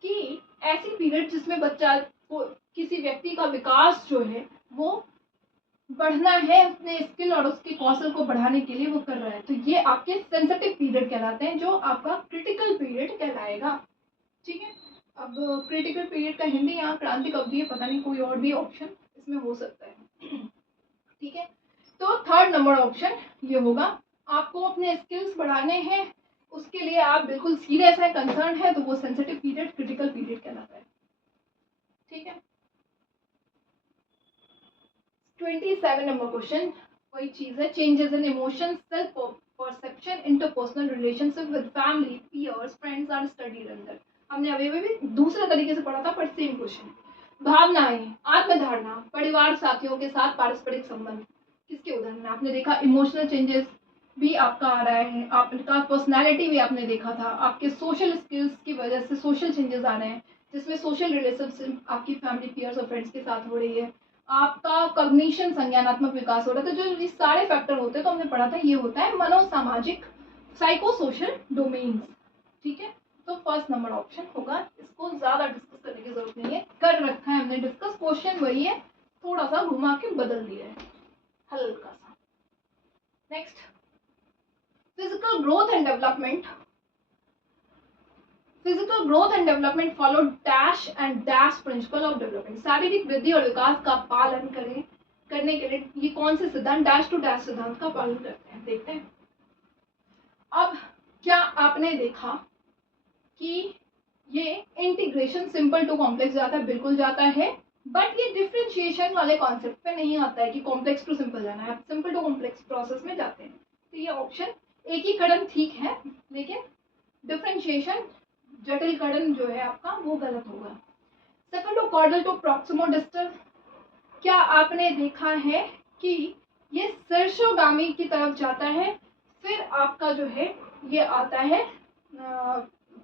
कि ऐसी पीरियड जिसमें बच्चा को, किसी व्यक्ति का विकास जो है वो बढ़ना है, अपने स्किल और उसके कौशल को बढ़ाने के लिए वो कर रहा है, तो ये आपके सेंसिटिव पीरियड कहलाते हैं, जो आपका क्रिटिकल पीरियड कहलाएगा। ठीक है, अब क्रिटिकल पीरियड का हिंदी यहाँ क्रांतिक अवधि है, पता नहीं कोई और भी ऑप्शन इसमें हो सकता है। ठीक है, तो थर्ड नंबर ऑप्शन ये होगा। आपको अपने स्किल्स बढ़ाने हैं, उसके लिए आप बिल्कुल सीरियस है, कंसर्न है, तो वो सेंसिटिव पीरियड क्रिटिकल पीरियड कहलाता है। ठीक है, 27 नंबर क्वेश्चन वही चीज है, changes in emotion, self perception, interpersonal relationship with family, peers, friends are studied under. हमने अभी भी दूसरे तरीके से पढ़ा था, पर सेम क्वेश्चन। भावनाएं, आत्मधारणा, परिवार साथियों के साथ पारस्परिक संबंध, किसके उदाहरण में आपने देखा? इमोशनल चेंजेस भी आपका आ रहा है, आपका पर्सनैलिटी भी आपने देखा था, आपके सोशल स्किल्स की वजह से सोशल चेंजेस आ रहे हैं, जिसमें सोशल रिलेशनशिप आपकी फैमिली, पीयर्स और फ्रेंड्स के साथ हो रही है, आपका कॉग्निशन, संज्ञानात्मक विकास हो रहा है। तो जो ये सारे फैक्टर होते हैं, तो हमने पढ़ा था, ये होता है मनोसामाजिक, साइको सोशल डोमेन्स। ठीक है, तो फर्स्ट नंबर ऑप्शन होगा। इसको ज्यादा डिस्कस करने की जरूरत नहीं है, कर रखा है हमने डिस्कस, क्वेश्चन वही है, थोड़ा सा घुमा के बदल दिया है हल्का सा। Next, physical growth and development. Physical growth and development follow dash and dash principal of development. शारीरिक वृद्धि और विकास का पालन करने के लिए ये कौन से सिद्धांत, डैश टू डैश सिद्धांत का पालन करते हैं? देखते हैं। अब क्या आपने देखा कि ये इंटीग्रेशन सिंपल टू कॉम्प्लेक्स जाता है? बिल्कुल जाता है, बट ये डिफरेंशिएशन वाले कॉन्सेप्ट पे नहीं आता है कि कॉम्प्लेक्स टू सिंपल जाना है, आप सिंपल टू कॉम्प्लेक्स प्रोसेस में जाते हैं। तो ये ऑप्शन एकीकरण ठीक है, लेकिन डिफरेंशिएशन, जटिलकरण जो है आपका, वो गलत होगा। सेफेलोकॉर्डल टू प्रॉक्सिमो डिस्टल, क्या आपने देखा है कि ये शीर्षोगामी की तरफ जाता है, फिर आपका जो है ये आता है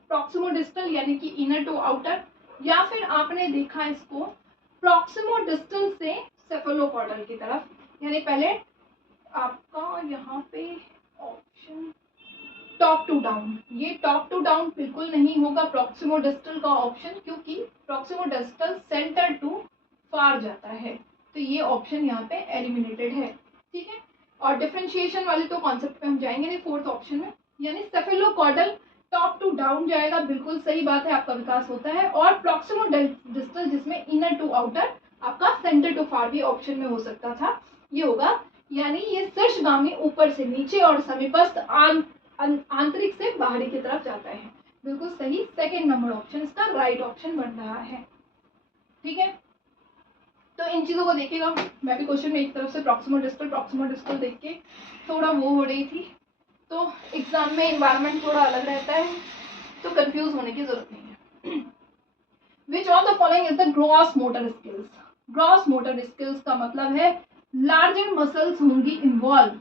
प्रॉक्सिमो डिस्टल, यानी कि इनर टू आउटर, या फिर आपने देखा इसको प्रॉक्सिमो डिस्टल से सेफेलोकॉर्डल की तरफ, यानी पहले आपका यहाँ पे ऑप्शन टॉप टू डाउन, ये टॉप टू डाउन बिल्कुल नहीं होगा प्रॉक्सिमो डिस्टल का ऑप्शन, क्योंकि प्रॉक्सिमो डिस्टल सेंटर टू फार जाता है, तो ये ऑप्शन यहाँ पे एलिमिनेटेड है। ठीक है, और डिफरेंशिएशन वाले तो कॉन्सेप्ट पे हम जाएंगे नहीं फोर्थ ऑप्शन में, यानी सेफेलोकॉर्डल टॉप टू डाउन जाएगा, बिल्कुल सही बात है, आपका विकास होता है। और प्रॉक्सिमो डिस्टल जिसमें इनर टू आउटर, आपका सेंटर टू फार भी ऑप्शन में हो सकता था, ये होगा, यानी ये शीर्षगामी ऊपर से नीचे और समीपस्थ आंतरिक से बाहरी की तरफ जाता है, बिल्कुल सही, सेकेंड नंबर ऑप्शन इसका राइट ऑप्शन बन रहा है। ठीक है, तो इन चीज़ों को देखिएगा, मैं भी क्वेश्चन में एक तरफ से प्रॉक्सिमो डिस्टल देख के थोड़ा वो हो रही थी, तो एग्जाम में इन्वायरमेंट थोड़ा अलग रहता है, तो कंफ्यूज होने की जरूरत नहीं है। Which of the following is the gross motor skills? Gross motor skills का मतलब है लार्जर मसल्स होंगी इन्वॉल्व,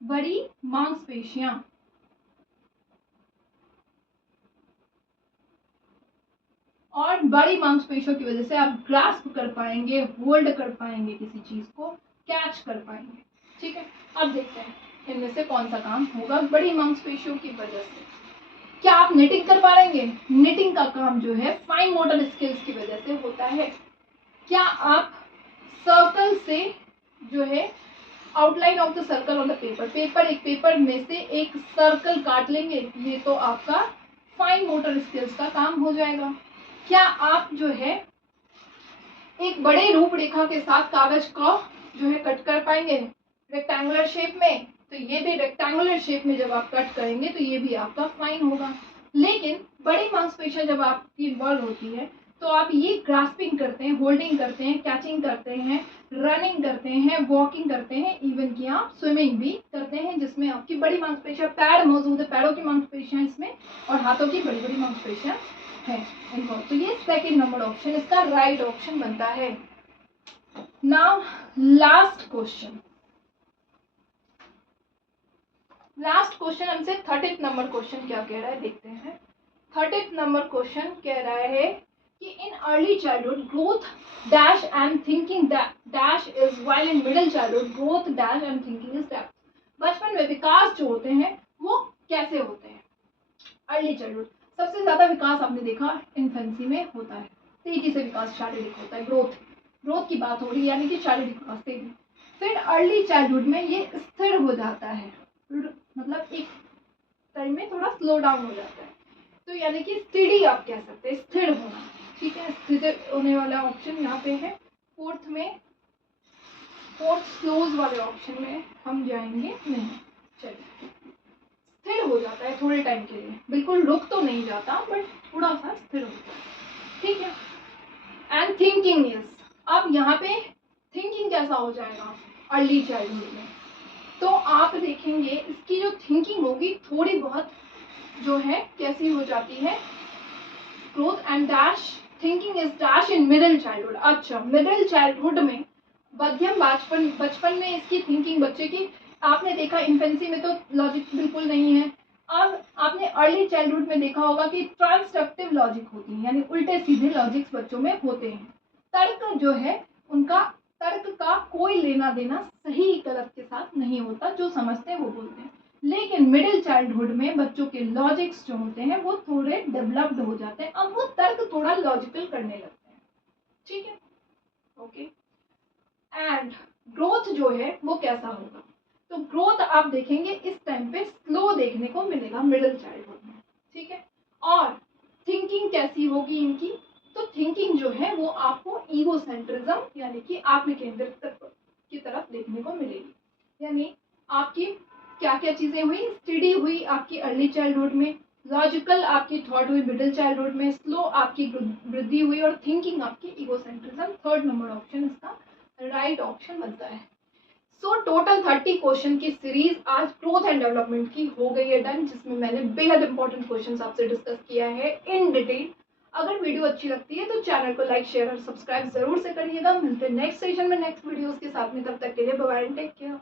बड़ी मांसपेशियां, और बड़ी मांसपेशियों की वजह से आप ग्रास्प कर पाएंगे, होल्ड कर पाएंगे, किसी चीज को कैच कर पाएंगे। ठीक है, अब देखते हैं इनमें से कौन सा काम होगा बड़ी मांसपेशियों की वजह से। क्या आप निटिंग कर पाएंगे? निटिंग का काम जो है फाइन मोटर स्किल्स की वजह से होता है। क्या आप सर्कल से जो है outline of the circle on the paper, एक पेपर में से एक सर्कल काट लेंगे, ये तो आपका फाइन मोटर स्किल्स का काम हो जाएगा। क्या आप जो है एक बड़े रूपरेखा के साथ कागज का जो है कट कर पाएंगे रेक्टेंगुलर शेप में, तो ये भी रेक्टेंगुलर शेप में जब आप कट करेंगे तो ये भी आपका फाइन होगा। लेकिन बड़ी मांसपेशियां जब आपकी इन्वॉल्व होती है तो आप ये ग्रास्पिंग करते हैं, होल्डिंग करते हैं, कैचिंग करते हैं, रनिंग करते हैं, वॉकिंग करते हैं, इवन कि आप स्विमिंग भी करते हैं, जिसमें आपकी बड़ी मांसपेशियां, पैर मौजूद है, पैरों की मांसपेशियां इसमें, और हाथों की बड़ी बड़ी मांसपेशियां है इन्वॉल्व। तो ये सेकेंड नंबर ऑप्शन इसका राइट ऑप्शन बनता है। नाउ लास्ट क्वेश्चन, हमसे 30th नंबर क्वेश्चन क्या कह रहा है देखते हैं। 30th नंबर क्वेश्चन कह रहा है कि in early childhood growth dash and thinking dash is while in middle childhood growth dash and thinking is depth. बचपन में विकास जो होते हैं वो कैसे होते हैं? अर्ली चाइल्डहुड सबसे ज्यादा विकास आपने देखा इन्फेंसी में होता है, तेजी से विकास शारीरिक होता है, ग्रोथ की बात हो रही है, यानी कि शारीरिक विकास तेजी। फिर अर्ली चाइल्डहुड में ये स्थिर हो जाता है, मतलब एक टाइम में थोड़ा स्लो डाउन हो जाता है, तो यानी कि स्टेडी आप कह सकते हैं, स्थिर होना। ठीक है, स्थिर होने वाला ऑप्शन यहाँ पे है फोर्थ स्लोज वाले ऑप्शन में हम जाएंगे नहीं। चलिए, स्थिर हो जाता है थोड़े टाइम के लिए, बिल्कुल रुक तो नहीं जाता बट थोड़ा सा स्थिर होता है। ठीक है, एंड थिंकिंग इज, अब यहाँ पे थिंकिंग कैसा हो जाएगा अर्ली चाइल्डहुड में, तो आप देखेंगे इसकी जो थिंकिंग होगी थोड़ी बहुत जो है कैसी हो जाती है, growth and dash thinking is dash in middle childhood. अच्छा, मिडिल चाइल्डहुड में, मध्यम बचपन में इसकी थिंकिंग बच्चे की, आपने देखा इन्फेंसी में तो लॉजिक बिल्कुल नहीं है। अब आपने अर्ली चाइल्डहुड में देखा होगा कि ट्रांसडक्टिव लॉजिक होती है, यानी उल्टे सीधे लॉजिक्स बच्चों में होते हैं। तर्क जो है उनका, तर्क का कोई लेना देना सही गलत के साथ नहीं होता, जो समझते हैं वो बोलते हैं। लेकिन मिडिल चाइल्डहुड में बच्चों के लॉजिक्स जो होते हैं वो थोड़े डेवलप्ड हो जाते हैं, अब वो तर्क थोड़ा लॉजिकल करने लगते हैं। ठीक है, ओके। एंड ग्रोथ जो है वो कैसा होगा, तो ग्रोथ आप देखेंगे इस टाइम पे स्लो देखने को मिलेगा मिडिल चाइल्डहुड में। ठीक है, और थिंकिंग कैसी होगी इनकी, तो थिंकिंग जो है वो आपको ईगोसेंट्रिज्म यानी कि आत्मकेंद्रित की तरफ देखने को मिलेगी, यानी आपकी क्या क्या चीजें हुई, स्टडी हुई आपकी अर्ली चाइल्डहुड में, लॉजिकल आपकी थॉट हुई मिडिल चाइल्डहुड में, स्लो आपकी वृद्धि हुई, और थिंकिंग आपकी ईगोसेंट्रिज्म। थर्ड नंबर ऑप्शन इसका राइट ऑप्शन बनता है। सो टोटल 30 क्वेश्चन की सीरीज आज ग्रोथ एंड डेवलपमेंट की हो गई है डन, जिसमें मैंने बेहद इंपॉर्टेंट क्वेश्चन आपसे डिस्कस किया है इन डिटेल। अगर वीडियो अच्छी लगती है तो चैनल को लाइक, शेयर और सब्सक्राइब जरूर से करिएगा। मिलते हैं नेक्स्ट सेशन में नेक्स्ट वीडियोस के साथ में, तब तक के लिए बाय बाय, टेक केयर।